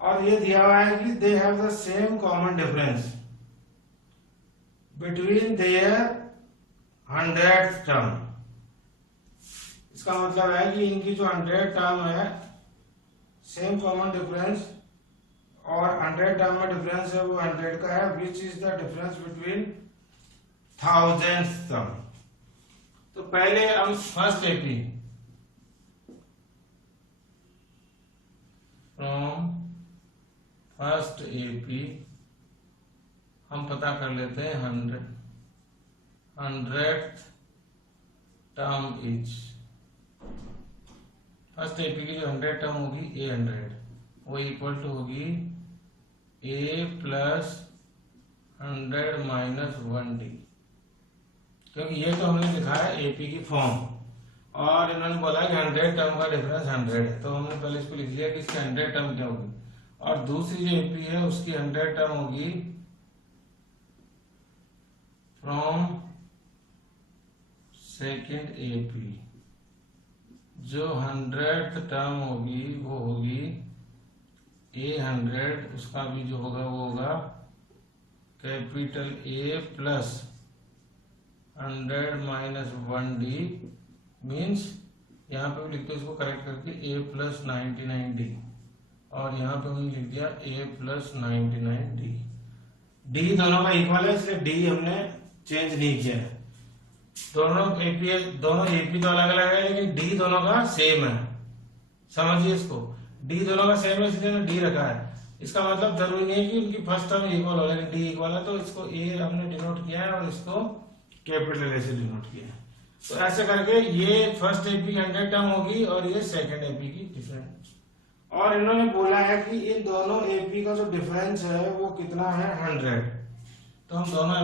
और ये दिया हुआ है कि they have the same common difference between their 100th term. इसका मतलब है कि इनकी जो 100th टर्म है सेम कॉमन डिफरेंस, और 100 टर्म में डिफरेंस है वो 100 का है, which is the difference between 1000th term. तो पहले हम first AP from first AP हम पता कर लेते हैं 100th term is. First AP की जो 100 टर्म होगी ए 100, वो इक्वल टू होगी ए प्लस 100 माइनस 1d, क्योंकि ये तो हमने लिखा है एपी की फॉर्म और इन्होंने बोला कि 100 टर्म का डिफरेंस 100 है, तो हमने पहले इसको लिख लिया कि इसकी 100 टर्म क्या होगी। और दूसरी जो एपी है उसकी 100 टर्म होगी फ्रॉम सेकेंड एपी। जो 100th टर्म होगी वो होगी ए 100, उसका भी जो होगा वो होगा capital A plus 100 minus 1d, means यहाँ पे भी लिखते हैं इसको करेक्ट करके a प्लस 99d, और यहाँ पे हमने लिख दिया a प्लस 99d। d दोनों का इक्वल है इसलिए d हमने चेंज नहीं किया है। दोनों एपी तो अलग अलग है लेकिन d दोनों का सेम है, समझिए इसको। d दोनों का सेम है इसलिए d रखा है। इसका मतलब जरूरी नहीं है कि उनकी फर्स्ट टर्म इक्वल हो, लेकिन d इक्वल है तो इसको a हमने डिनोट किया है और इसको कैपिटल ए से डिनोट किया है। तो ऐसे करके ये फर्स्ट एपी की 100 टर्म होगी और ये सेकंड एपी की डिफरेंस। और इन्होंने बोला है कि इन दोनों एपी का जो डिफरेंस है वो कितना है 100। तो हम दोनों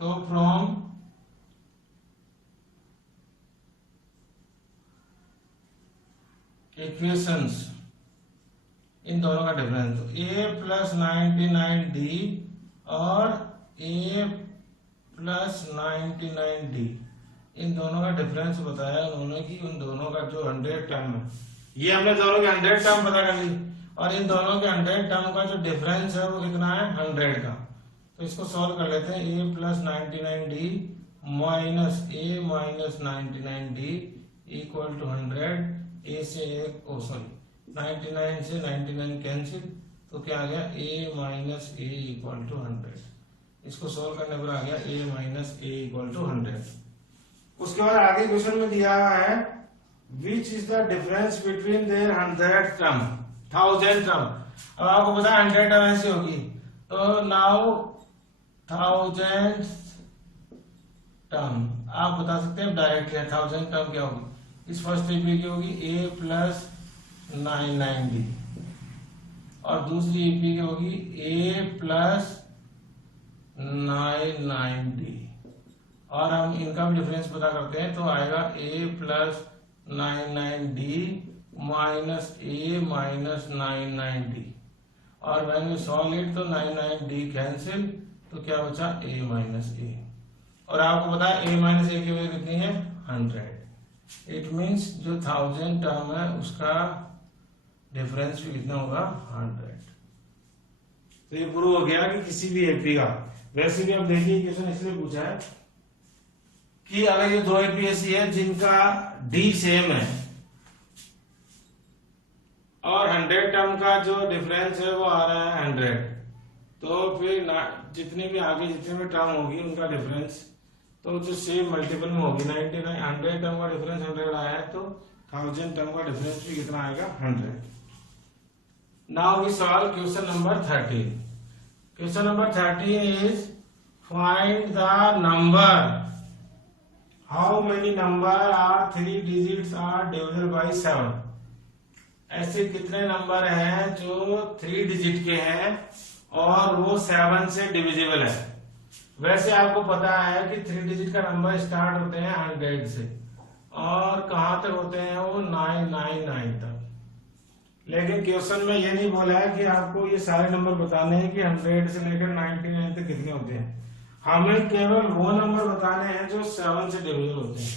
तो फ्रॉम इक्वेशंस इन दोनों का डिफरेंस, तो a प्लस 99d और a प्लस 99d, इन दोनों का डिफरेंस बताया उन्होंने कि उन दोनों का जो 100 टर्म है, ये हमने दोनों के 100 टर्म पता कर ली, और इन दोनों के 100 टर्म का जो डिफरेंस है वो कितना है 100 का। तो इसको सॉल्व कर लेते हैं। a plus 99d minus a minus 99d equal to 100। a से 99 से 99 कैंसिल, तो क्या आ गया a minus a equal to 100। इसको सोल्व करने पर आ गया a minus a equal to 100। उसके बाद आगे क्वेश्चन में दिया हुआ है which is the difference between their 100th term 1000 term. अब आपको पता है 100 टर्म ऐसी होगी, तो नाउ 1000th टर्म आप बता सकते हैं डायरेक्टली 1000 टर्म क्या होगी। इस फर्स्ट एपी की होगी a प्लस 99d और दूसरी एपी की होगी a प्लस 99d, और हम इनका भी डिफरेंस पता करते हैं तो आएगा a plus 99d minus a minus 99d, और व्हेन वी सॉल्व इट तो 99d कैंसिल, तो क्या बचा a माइनस a, और आपको पता है a माइनस a की वैल्यू कितनी है 100। इट मीन्स जो 1000 टर्म है उसका डिफरेंस भी कितना होगा 100। तो ये प्रूव हो गया कि किसी भी एपी का, वैसे भी अब देखिए क्वेश्चन इसलिए पूछा है कि अगर ये दो एपी ऐसी है जिनका डी सेम है और 100 टर्म का जो डिफरेंस है वो आ रहा है 100, तो फिर जितनी भी आगे जितनी भी टर्म होगी उनका डिफरेंस तो जो सेम मल्टीपल में होगी 99, 100 टर्म का डिफरेंस 100 आया है तो 1000 टर्म का डिफरेंस भी कितना आएगा 100। Now we solve question number 13। Question number 13 is find the number how many number are 3 digits are divisible by 7। ऐसे कितने नंबर हैं जो 3 डिजिट के हैं और वो 7 से डिविजिबल है। वैसे आपको पता है कि 3 डिजिट का नंबर स्टार्ट होते हैं 100 से और कहां तक होते हैं वो 999 तक। लेकिन क्वेश्चन में ये नहीं बोला है कि आपको ये सारे नंबर बताने हैं कि 100 से लेकर 99 तक कितने होते हैं। हमें केवल वो नंबर बताने हैं जो 7 से डिविजिबल होते हैं।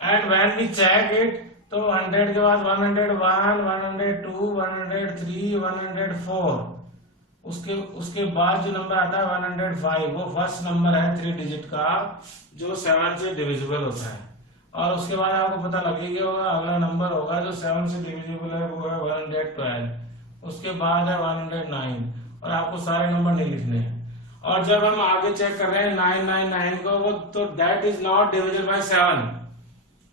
And when we check it तो 100 के बाद 101, 102, 103, 104, उसके बाद जो नंबर आता है 105, वो फर्स्ट नंबर है 3 डिजिट का जो 7 से डिविजिबल होता है। और उसके बाद आपको पता लगेगा होगा अगला नंबर होगा जो 7 से डिविजिबल है वो है 112, उसके बाद है 109 और आपको सारे नंबर नहीं लिखने हैं। और जब हम आगे चेक कर रहे हैं 999 को वो तो that is not divisible by 7।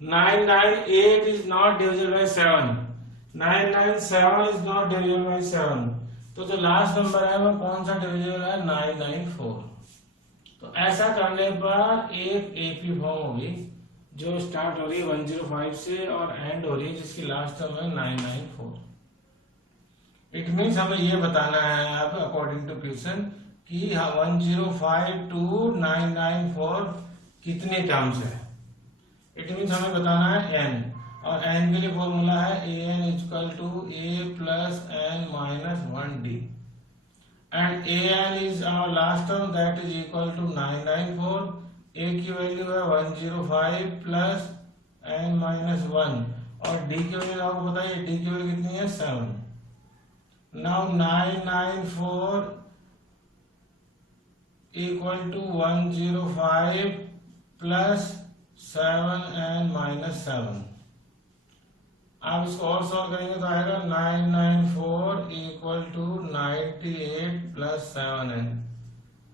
998 is not divisible by 7, 997 is not divisible by 7, तो जो लास्ट नंबर है वो कौन सा डिविजिबल है 994। तो ऐसा करने पर एक एपी फॉर्म होगी जो स्टार्ट हो रही है 105 से और एंड हो रही है जिसकी लास्ट टर्म है 994। इट मीन्स हमें ये बताना है अब अकॉर्डिंग टू क्वेश्चन कि 105 to 994 कितने टर्म्स है। इट मीन्स हमें बताना है n और n के लिए फॉर्मूला है an equal to a plus n minus 1d and an is our last term that is equal to 994। a की वैल्यू है 105 प्लस n माइनस 1 और d की वैल्यू आपको बताइए d की वैल्यू कितनी है 7। Now 994 equal to 105 plus 7 and minus 7। आप इसको और सॉल्व करेंगे तो आएगा 994 equal to 98 plus 7n।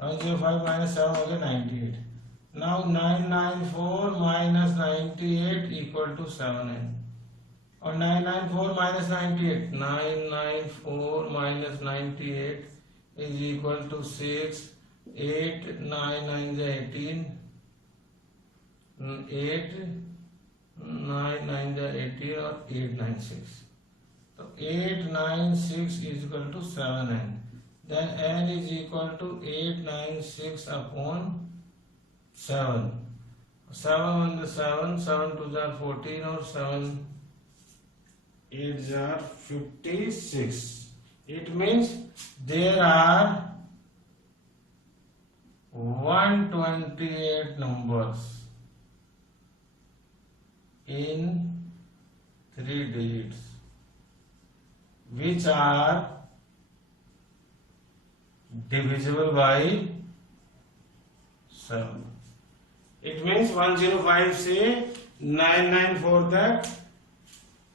105 minus 7 हो गया 98। Now 994 minus 98 equal to 7n और 994 minus 98, 994 minus 98 is equal to 6, 8, 9, 9 18, 8, 9, 9 18 और 8, 9 6। तो 8, 9, 6 is equal to 7n। Then n is equal to 8, 9, 6 upon 7। 7 1 the 7, 7 2 are 14 और 7 8 are 56। It means there are 128 numbers in 3 digits which are divisible by 7। It means 105 से 994 तक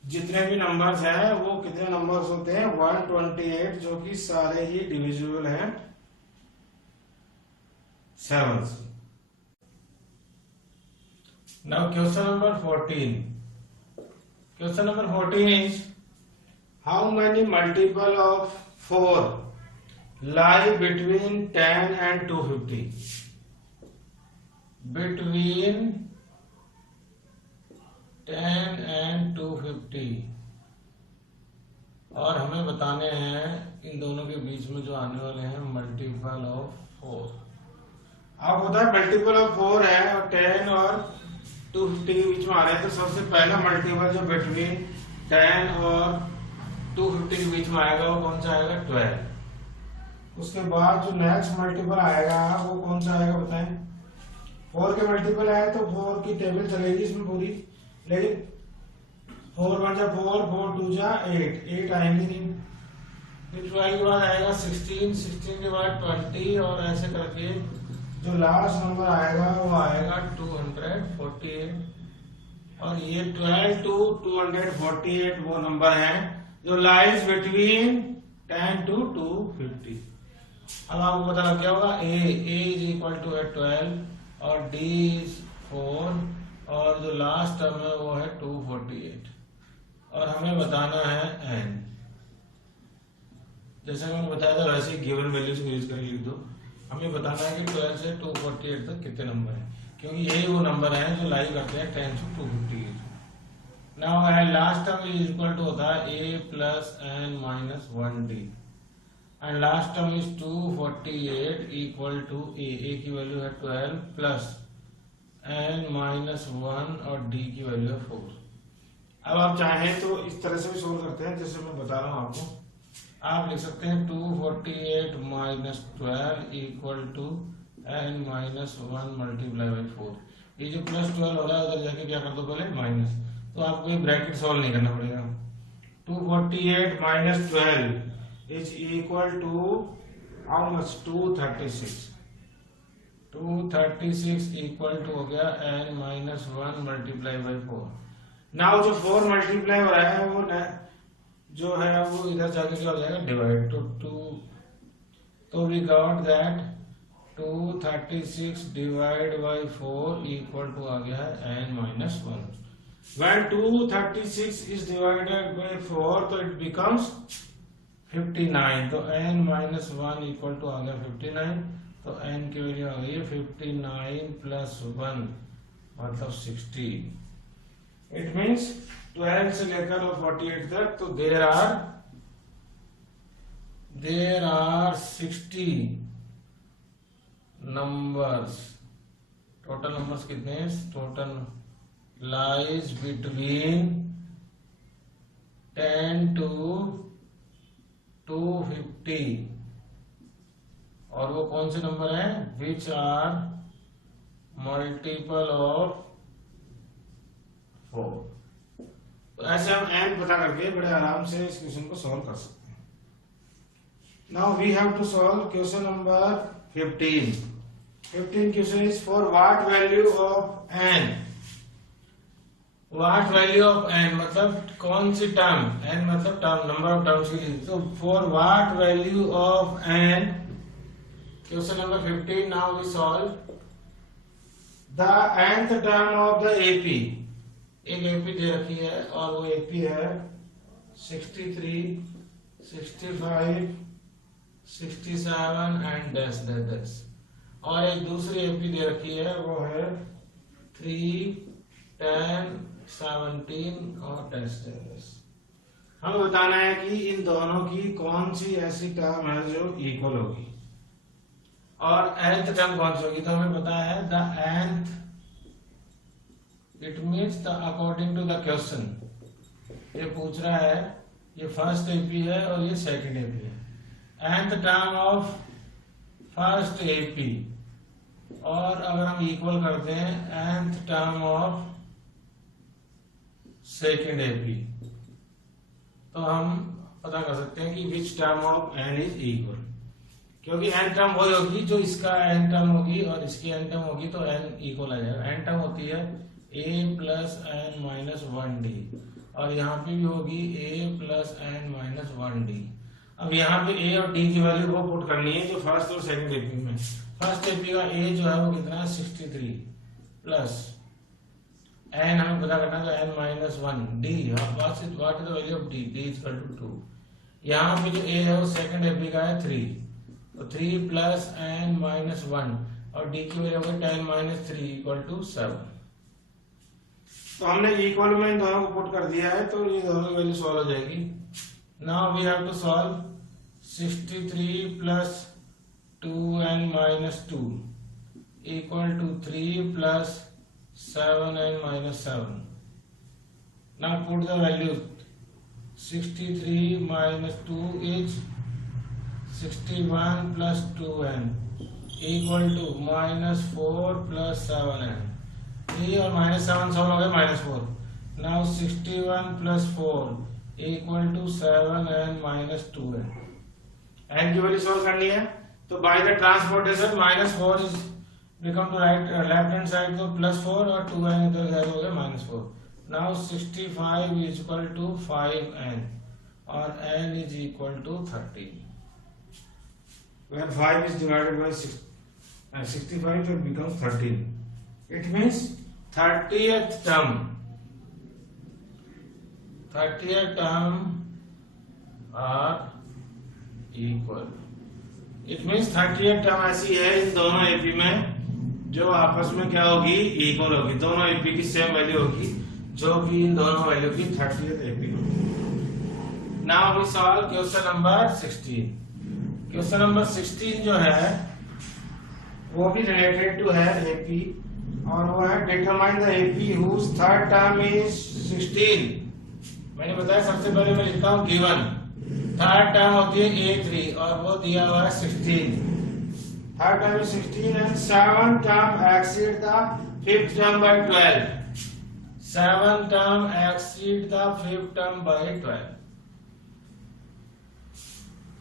जितने भी numbers हैं वो कितने नंबर्स होते हैं 128 जो कि सारे ही डिविजिबल हैं 7 से। Now question number 14. Question number 14 is how many multiple of 4 lie between 10 and 250? Between 10 and 250 और हमें बताने हैं इन दोनों के बीच में जो आने वाले हैं मल्टीपल ऑफ 4। आप होता है मल्टीपल ऑफ 4 है और 10 और 250 के बीच में आ रहे हैं तो सबसे पहला मल्टीपल जो बिटवीन 10 और 250 के बीच में आएगा वो कौन सा आएगा 12। उसके बाद जो नेक्स्ट मल्टीपल आएगा वो कौन सा आएगा बताएं। 4 के मल्टीपल आए तो 4 की टेबल चलेगी इसमें पूरी, लेकिन 4 1 जा 4, 4 2 जा 8 आएंगे नहीं। फिर 12 के बाद आएगा 16, 16 के बाद 20 और ऐसे करके जो लास्ट नंबर आएगा वो आएगा 248 और ये 12 to 248 वो नंबर है जो लाइज बिटवीन 10 to 250। अब आपको पता लग गया होगा a इज इक्वल टू है 12, और d इज 4 और जो लास्ट टर्म है वो है 248 और हमें बताना है n। जैसे मैंने बताया था वैसे ही गिवन वैल्यूज को यूज करके लिख दो। हमें बताना है कि 12 से 248 तक कितने नंबर हैं, क्योंकि यही वो नंबर हैं जो लाई करते हैं 10 to 258। Now last term is equal to होता है a plus n minus 1d and last term is 248 equal to a की वैल्यू है 12 प्लस n माइनस 1 और d की वैल्यू है 4। अब आप चाहें तो इस तरह से भी सोल्व करते हैं जैसे मैं बता रहा हूँ आपको। आप लिख सकते हैं 248 minus 12 equal to n minus 1 multiply by 4। ये जो प्लस 12 हो रहा है उधर जाके क्या कर दो पहले माइनस, तो आपको ये ब्रैकेट सॉल्व नहीं करना पड़ेगा। 248 minus 12 is equal to how much 236। 236 equal to हो गया n minus 1 multiply by 4। Now जो 4 मल्टीप्लाई हो रहा है वो जो है वो इधर जाके क्या हो जाएगा डिवाइड तो we got that 236 divide by 4 equal to आ गया है n minus 1। When 236 is divided by 4 तो इट बिकम्स 59, तो n माइनस 1 इक्वल टू आ गया 59, तो n की वैल्यू आ गई है 59 प्लस 1 मतलब 60। इट मीन्स 12 से लेकर और 48 तक, तो there are 60 numbers. Total numbers कितने हैं? टोटल लाइज बिटवीन 10 to 250 और वो कौन से नंबर हैं? Which are multiple of 4। तो ऐसे हम n पता करके बड़े आराम से इस क्वेश्चन को सॉल्व कर सकते हैं। Now we have to solve question number 15। 15 question is for what value of n। What value of n मतलब कौन सी टर्म, n मतलब टर्म नंबर ऑफ टर्म्स की। तो for what value of n, question number 15। Now we solve the nth term of the AP। एक AP दे रखी है और वो एपी है 63, 65, 67 एंड डैश। और एक दूसरी एपी दे रखी है वो है 3, 10, 17 और डैश। हमें बताना है कि इन दोनों की कौन सी ऐसी टर्म है जो इक्वल होगी और nth टर्म कौन सी होगी। तो हमें पता है the nth, it means the according to the question. ये पूछ रहा है, ये फर्स्ट एपी है और ये सेकंड एपी है। nth term of first AP और अगर हम इक्वल करते हैं nth term of second AP, तो हम पता कर सकते हैं कि which term of n is equal, क्योंकि n टर्म वही होगी जो इसका n टर्म होगी और इसकी n टर्म होगी, तो n इक्वल आ जाएगा। n टर्म होती है a plus n minus 1d और यहाँ पे भी होगी a plus n minus 1d। अब यहाँ पे a और d की वैल्यू वो पुट करनी है जो फर्स्ट और सेकंड एपी में। फर्स्ट एपी का a जो है वो कितना है 63 प्लस n हमें पता करना है n minus 1d। What is the value of d? d is equal to 2। यहाँ पे जो a है वो सेकंड एपी का है 3, तो 3 प्लस n माइनस 1 और d की वैल्यू होगी 10 माइनस 3 इक्वल टू 7। तो हमने इक्वल में इन दोनों को पुट कर दिया है, तो ये दोनों की वैल्यू सॉल्व हो जाएगी। Now we have to solve 63 plus 2n minus 2 equal to 3 plus 7n minus 7। Now put the value 63 minus 2 is 61 plus 2n equal to minus 4 plus 7n। 3 और माइनस 7 सॉल्व हो गए minus 4। Now 61 plus 4 equal to 7n minus 2n। n की value solve करनी है, तो by the transportation minus 4 is become to right left hand side, तो plus 4 और 2n इधर जाके हो गया minus 4। Now 65 is equal to 5n और n is equal to 30। When 5 is divided by 6 and 65, so it becomes 13. It means 30th term are equal. It means 30th term ऐसी है इन दोनों एपी में जो आपस में क्या होगी, इक्वल होगी। दोनों एपी की सेम वैल्यू होगी जो कि इन दोनों वैल्यू की 30th एपी होगी। Now we solve question number 16। Question number 16 जो है वो भी रिलेटेड टू है एपी, और वो है determine the AP whose third term is 16। मैंने बताया सबसे पहले मैं लिखता हूँ गिवन, थर्ड टर्म होती है A3 और वो दिया हुआ है 16। Third term is 16 and seven term exceed the fifth term by 12। Seven term exceed the fifth term by 12।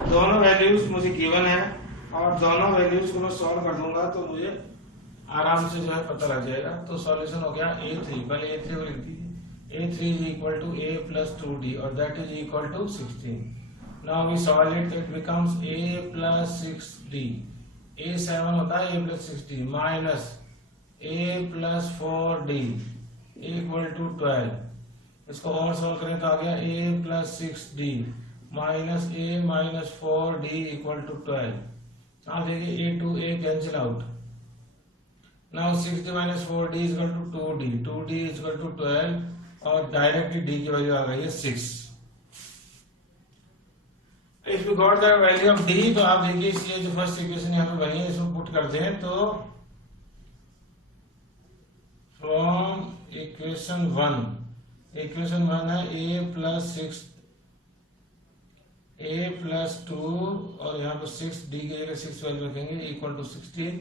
दोनों वैल्यूज मुझे गिवन है और दोनों वैल्यूज को मैं सॉल्व कर दूंगा तो मुझे आराम से जो है पता लग जाएगा। तो सॉल्यूशन हो गया A3, पहले A3 को लिख दीजिए। A3 is equal to A plus 2D or that is equal to 16. Now we solve it, it becomes A plus 6D. A7 होता है A plus 6D minus A plus 4D equal to 12. इसको और solve करें तो आ गया A plus 6D minus A minus 4D equal to 12. आप देखिए A to A cancel out. Now 6D minus 4D is equal to 2D. 2D is equal to 12 और directly D की value आ गई है 6। If you got the value of D तो आप देखिए इसलिए जो फर्स्ट इक्वेशन यहाँ पे बनी है इसको पुट करते हैं तो फ्रॉम इक्वेशन 1 है A plus 6 A plus 2 और यहाँ पे 6D की जगह 6 वैल्यू रखेंगे इक्वल टू 16।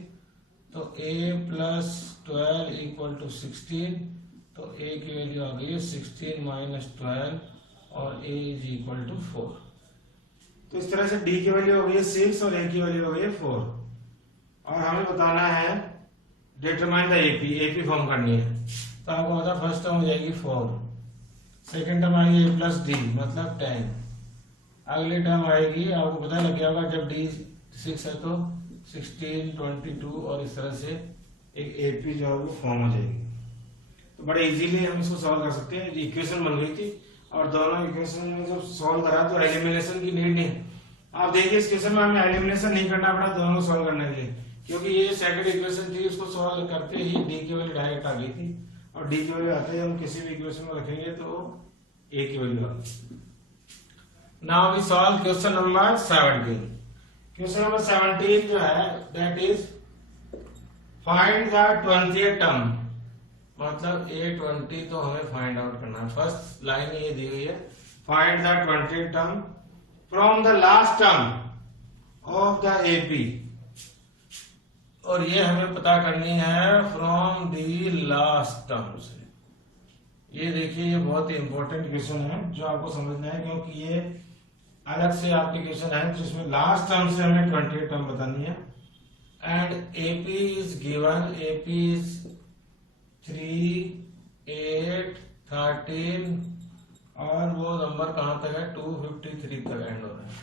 तो A plus 12 इक्वल टू 16। तो A की वैल्यू आ गई है 16 माइनस 12 और A इज इक्वल टू 4। तो इस तरह से D की वैल्यू हो गई है 6 और A की वैल्यू हो गई है 4। और हमें बताना है डिटरमाइन द एपी फॉर्म करनी है। तो आपको पता फर्स्ट टर्म हो जाएगी 4, सेकेंड टर्म आएगी A प्लस D मतलब 10, अगली टर्म आएगी आपको पता लग गया होगा जब D 6 है तो 16, 22 और इस तरह से एक एपी जो है वो फॉर्म हो जाएगी। तो बड़े इजीली हम इसको सॉल्व कर सकते हैं। इक्वेशन बन गई थी और दोनों इक्वेशन में जब सॉल्व करा तो एलिमिनेशन की नीड नहीं। आप देखिए इस क्वेश्चन में हमें एलिमिनेशन नहीं करना पड़ा दोनों सॉल्व करने के लिए, क्योंकि ये सेकंड इक्वेशन थी उसको सॉल्व करते ही D की वैल्यू डायरेक्ट आ गई थी और D की वैल्यू आते ही हम किसी भी इक्वेशन में रखेंगे तो A की वैल्यू आ गई। Now we solve question number 17। Question number 17 जो है that is find the 20th term, मतलब A20 तो हमें फाइंड आउट करना है। फर्स्ट लाइन ये दी हुई है find the 20th term from the last term of the AP, और ये हमें पता करनी है फ्रॉम द लास्ट टर्म से। ये देखिए ये बहुत ही इंपॉर्टेंट क्वेश्चन है जो आपको समझना है, क्योंकि ये अलग से आपके क्वेश्चन है जिसमें लास्ट टर्म से हमें 20th टर्म बतानी है। And AP is given, AP is 3, 8, 13 और वो नंबर कहां तक है 253 तक एंड हो रहा है।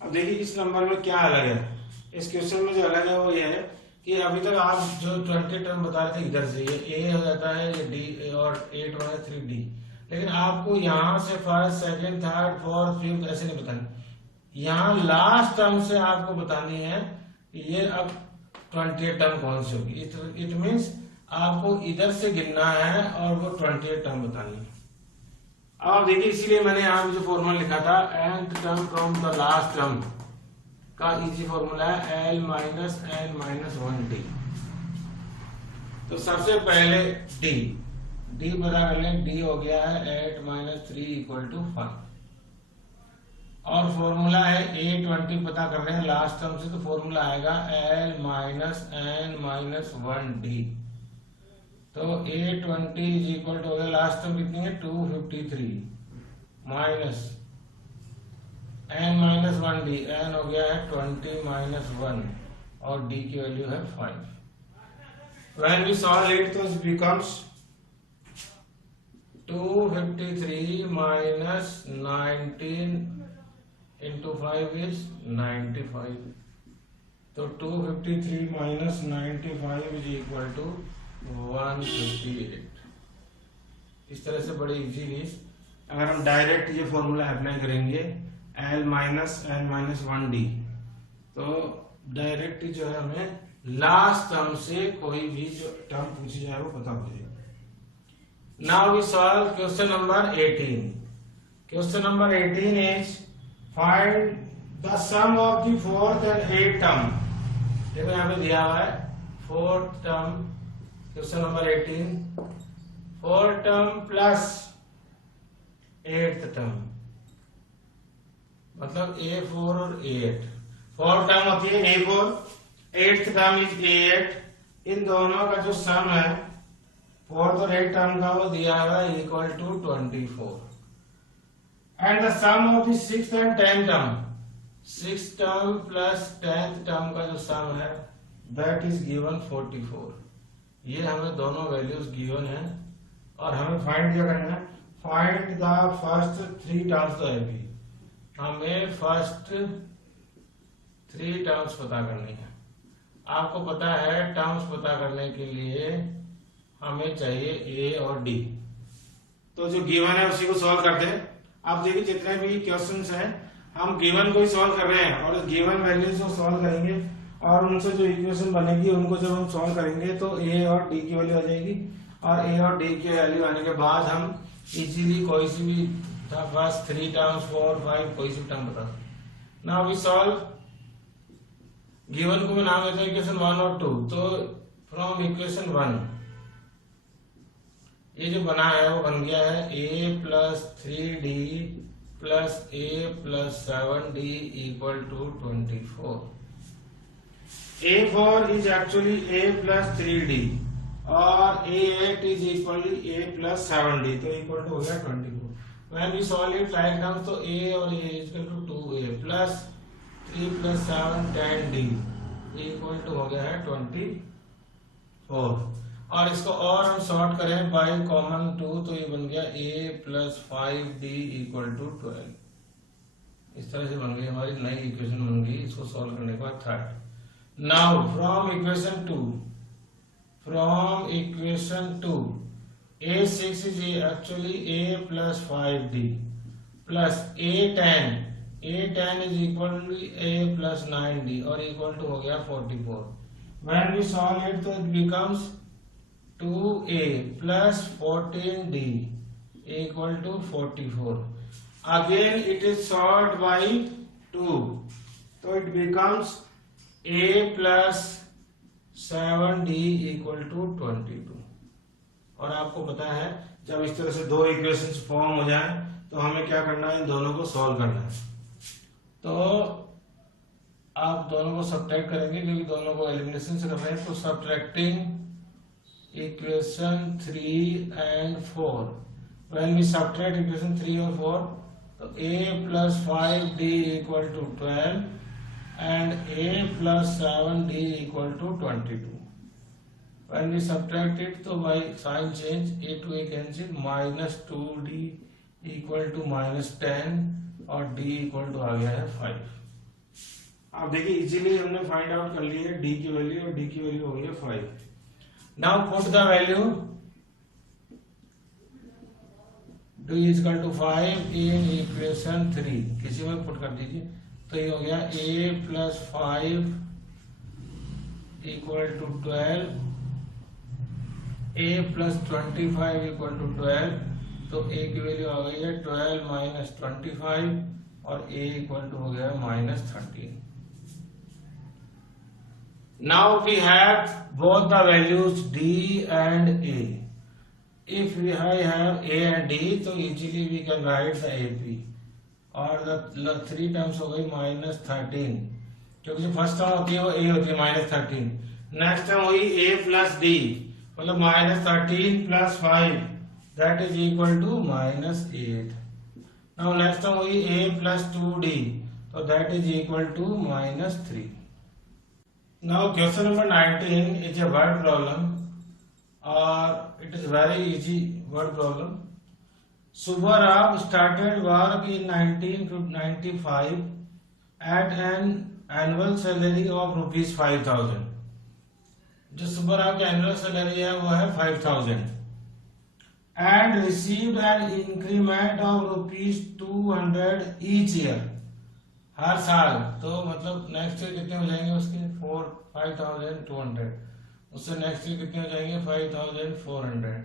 अब देखिए इस नंबर में क्या अलग है, इस क्वेश्चन में जो अलग है वो ये है कि अभी तक आप जो 20 टर्म बता रहे थे इधर से ये A हो जाता है, ये D और 8 हो है 3D, लेकिन आपको यहाँ से first, second, third, fourth, fifth ऐसे नहीं बतानी। यहाँ लास्ट टर्म से आपको बतानी है ये अब 20 टर्म कौन सी होगी। इट मीन्स आपको इधर से गिनना है और वो 20 टर्म बतानी है। अब आप देखिए इसीलिए मैंने यहाँ जो फॉर्मूला लिखा था nth term from the last term का इजी फॉर्मूला है L minus N minus 1D। तो सबसे पहले D पता कर लें, D हो गया है 8 माइनस 3 इक्वल टू 5 और फॉर्मूला है A20 पता कर रहे हैं लास्ट टर्म से, तो फॉर्मूला आएगा L minus N minus 1D। तो A20 इज इक्वल टू हो गया लास्ट टर्म कितनी है 253 minus N minus 1D, N हो गया है 20 माइनस 1 और D की वैल्यू है 5। When we solve it तो it becomes 253 minus 19 into 5 is 95। तो 253 माइनस 95 इज इक्वल टू 158। इस तरह से बड़े इजीली अगर हम डायरेक्ट ये फॉर्मूला अप्लाई करेंगे L minus n minus 1D, तो डायरेक्ट जो है हमें लास्ट टर्म से कोई भी जो टर्म पूछी जाए वो पता हो जाएगा। Now we solve question number 18। Question number 18 is find the sum of the fourth and eight term. देखो यहाँ पे दिया हुआ है fourth term, question number 18, fourth term plus eighth term, मतलब A4 और A8। फोर्थ टर्म होती है A4, eighth term is A8। इन दोनों का जो सम है फोर्थ और एट टर्म का वो दिया हुआ है equal to 24। And the sum of the sixth and tenth term, sixth term plus tenth term का जो सम है दैट इज गिवन 44। ये हमें दोनों वैल्यूज गिवन है और हमें फाइंड क्या करना है, find the first three terms तो है भी, हमें फर्स्ट थ्री टर्म्स पता करनी है। आपको पता है टर्म्स पता करने के लिए हमें चाहिए ए और डी। तो जो गिवन है उसी को सॉल्व करते हैं। आप देखिए जितने भी क्वेश्चंस हैं हम गिवन को ही सॉल्व कर रहे हैं और गिवन वैल्यूज को सॉल्व करेंगे और उनसे जो इक्वेशन बनेगी उनको जब हम सॉल्व करेंगे तो ए और डी की वैल्यू आ जाएगी और ए और डी की वैल्यू आने के बाद हम इजीली कोई सी भी बस थ्री टर्म्स 4, 5 कोई सी टर्म बता सकते। नाउ वी सॉल्व गिवन को मैं नाम देता हूं इक्वेशन 1 और 2। तो फ्रॉम इक्वेशन 1 ये जो बना है वो बन गया है a plus 3d plus a plus 7d equal to 24। A4 is actually a plus 3d और A8 is equally a plus 7d, तो इक्वल टू हो गया 24। When we solve it like terms, तो a और a is equal to 2a plus 3 plus 7 10d equal to हो गया है 24। और इसको और हम सॉर्ट करें बाय कॉमन 2 तो ये बन गया a plus 5d equal to 12। इस तरह से बन गई हमारी नई इक्वेशन बन गई। इसको सॉल्व करने के बाद third. Now from equation 2 a6 is actually a plus 5d plus a10 is equal to a plus 9d और equal to हो गया 44। When we solve it तो it becomes 2a plus 14d equal to 44। Again it is solved by 2 तो it becomes a plus 7d equal to 22। और आपको पता है जब इस तरह से दो इक्वेशंस फॉर्म हो जाए तो हमें क्या करना है, इन दोनों को सॉल्व करना है। तो आप दोनों को सब्ट्रैक्ट करेंगे क्योंकि दोनों को एलिमिनेशन से कर रहे हैं। तो subtracting equation 3 and 4, when we subtract equation 3 और 4 तो a plus 5d equal to 12 and a plus 7d equal to 22। When we subtract it, तो by sign change a to a cancel, minus 2d equal to minus 10 और d equal to आ गया है 5। आप देखिए easily हमने find out कर ली है d की वैल्यू और d की वैल्यू हो गई है 5। Now put the value d is equal to 5 in equation 3, किसी में पुट कर दीजिए तो ये हो गया a plus 5 equal to 12, a plus 25 equal to 12, तो a की वैल्यू आ गई है 12 minus 25 और a equal to हो गया minus 13। Now we have both the values d and a. If we have a and d, तो easily we can write the AP और the three terms हो गई minus 13, क्योंकि जो फर्स्ट टर्म होती है वो a होती है minus 13। नेक्स्ट टर्म हुई a plus d मतलब minus 13 plus 5 that is equal to minus 8। now next term हुई a plus 2d तो that is equal to minus 3। now question number 19 is a word problem or it is very easy word problem। Subbarao started work in 1995 at an annual salary of ₹5,000। जो super आपकी annual salary है वो है 5,000 and received an increment of ₹200 each year, हर साल। तो मतलब next year कितने हो जाएंगे उसके 5,200, उससे नेक्स्ट ईयर कितने हो जाएंगे 5,400।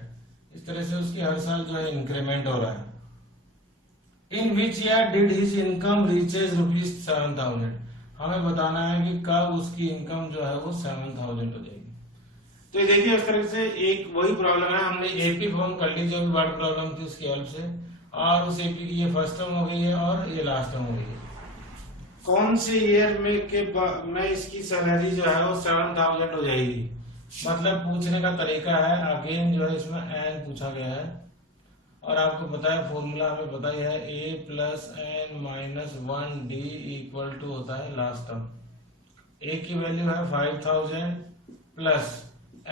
इस तरह से उसकी हर साल जो है इंक्रीमेंट हो रहा है। In which year did his income reaches ₹7,000, हमें बताना है कि कब उसकी इनकम जो है वो 7,000 हो जाएगी। तो ये देखिए इस तरह से एक वही प्रॉब्लम है, हमने एपी फॉर्म कर ली जो भी वर्ड प्रॉब्लम थी उसकी हेल्प से, और उस एपी की ये फर्स्ट टर्म हो गई है और ये लास्ट टर्म हो गई है। कौन से ईयर में इसकी सैलरी जो है वो 7,000 हो जाएगी, मतलब पूछने का तरीका है। अगेन जो है इसमें एन पूछा गया है और आपको पता है फॉर्मूला हमें पता ही है, a plus n minus 1d equal to होता है लास्ट टर्म। a की वैल्यू है 5,000 प्लस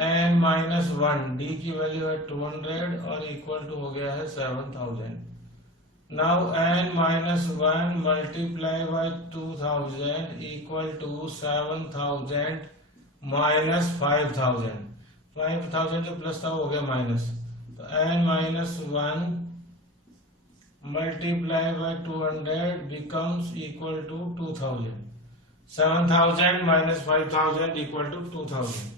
एन माइनस 1, d की वैल्यू है 200 और इक्वल टू हो गया है 7,000। Now n minus 1 multiply by 2,000 equal to 7,000 minus 5,000। 5,000 जो प्लस था वो हो गया माइनस, तो n minus 1 multiply by 200 becomes equal to 2,000। 7,000 minus 5,000 equal to 2,000।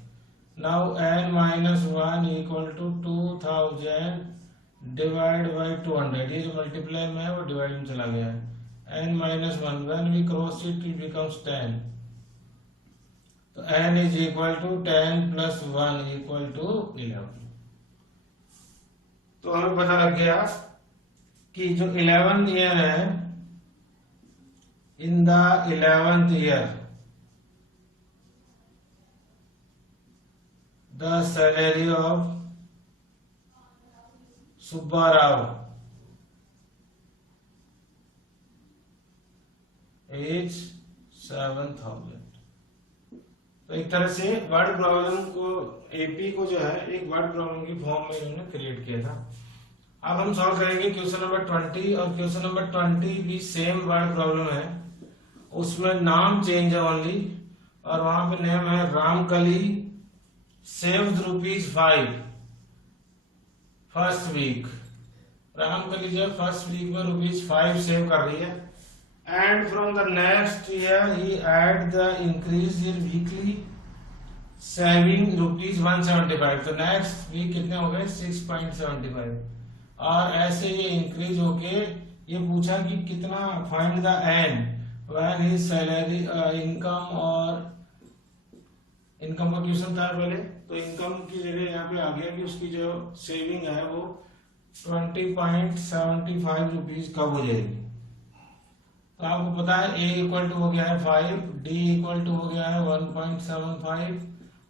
Now n minus 1 equal to 2,000 divide by 200, ये जो मल्टीप्लाई में है वो डिवाइड में चला गया है। n minus 1 when we cross it it becomes 10, तो n is equal to 10 plus 1 equal to 11। तो हमें पता लग गया कि जो 11th ईयर है, in the 11th year the salary of Subba Rao is 7,000। तो एक तरह से वर्ड प्रॉब्लम को एपी को जो है एक वर्ड प्रॉब्लम की फॉर्म में इन्होंने क्रिएट किया था। अब हम सॉल्व करेंगे क्वेश्चन नंबर 20, और क्वेश्चन नंबर 20 भी सेम वर्ड प्रॉब्लम है, उसमें नाम चेंज है ओनली, और वहां पे नेम है Ramkali saved ₹5 first week. Ramkali जो फर्स्ट वीक में ₹5 सेव कर रही है, and from the next year he add the increase in weekly saving ₹175। तो नेक्स्ट वीक कितने हो गए 6.75, और ऐसे ये इंक्रीज होके ये पूछा कि कितना find the n when his salary income, और इनकम का क्वेश्चन था पहले, तो इनकम की जगह यहाँ पे आ गया कि उसकी जो सेविंग है वो 20.75 रुपीज कब हो जाएगी। तो आपको पता है a इक्वल टू हो गया है 5, d इक्वल टू हो गया है 1.75,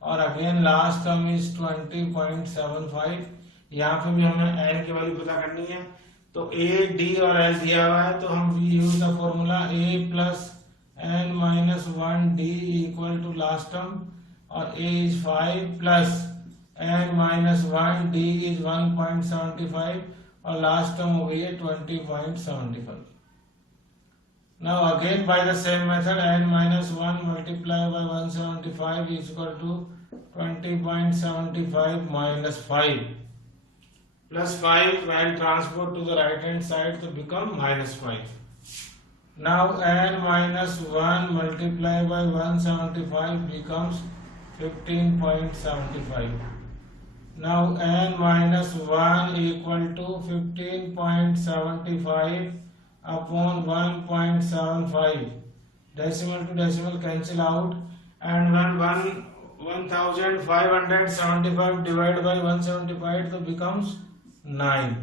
और अगेन लास्ट टर्म इज 20.75। यहाँ पे भी हमें n की वैल्यू पता करनी है, तो a, d और l दिया हुआ है, तो हम use the formula a plus n minus 1d equal to last term, और a is 5 plus n minus 1 d is 1.75, और लास्ट टर्म हो गई है 20.75। Now again by the same method n minus 1 multiply by 175 is equal to 20.75 minus 5 plus 5 when transport to the right hand side to become minus 5. Now n minus 1 multiply by 175 becomes 15.75. Now n minus 1 equal to 15.75 upon 1.75. Decimal to decimal cancel out, and when 1,575 divided by 175 तो becomes 9.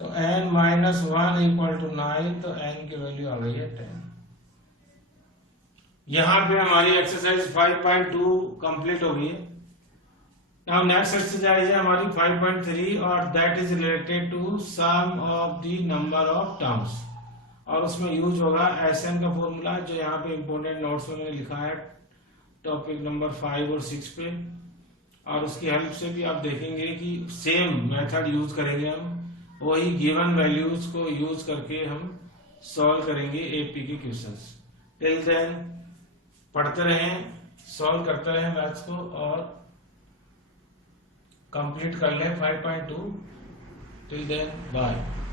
तो n minus 1 equal to 9, तो n की value आ गई है 10। यहाँ पे हमारी एक्सरसाइज 5.2 कंप्लीट हो गई है। नाउ नेक्स्ट एक्सरसाइज है हमारी 5.3, और that is related to sum of the number of terms, और उसमें यूज होगा एसएन का फॉर्मूला, जो यहाँ पे इंपोर्टेंट नोट्स में मैंने लिखा है टॉपिक नंबर 5 और 6 पे, और उसकी हेल्प से भी आप देखेंगे कि सेम मेथड यूज करेंगे हम, वही गिवन वैल्यूज को यूज करके हम सॉल्व करेंगे एपी के क्वेश्चंस। टिल देन पढ़ते रहें, सॉल्व करते रहें मैथ्स को और कंप्लीट कर लें 5.2। Till then bye.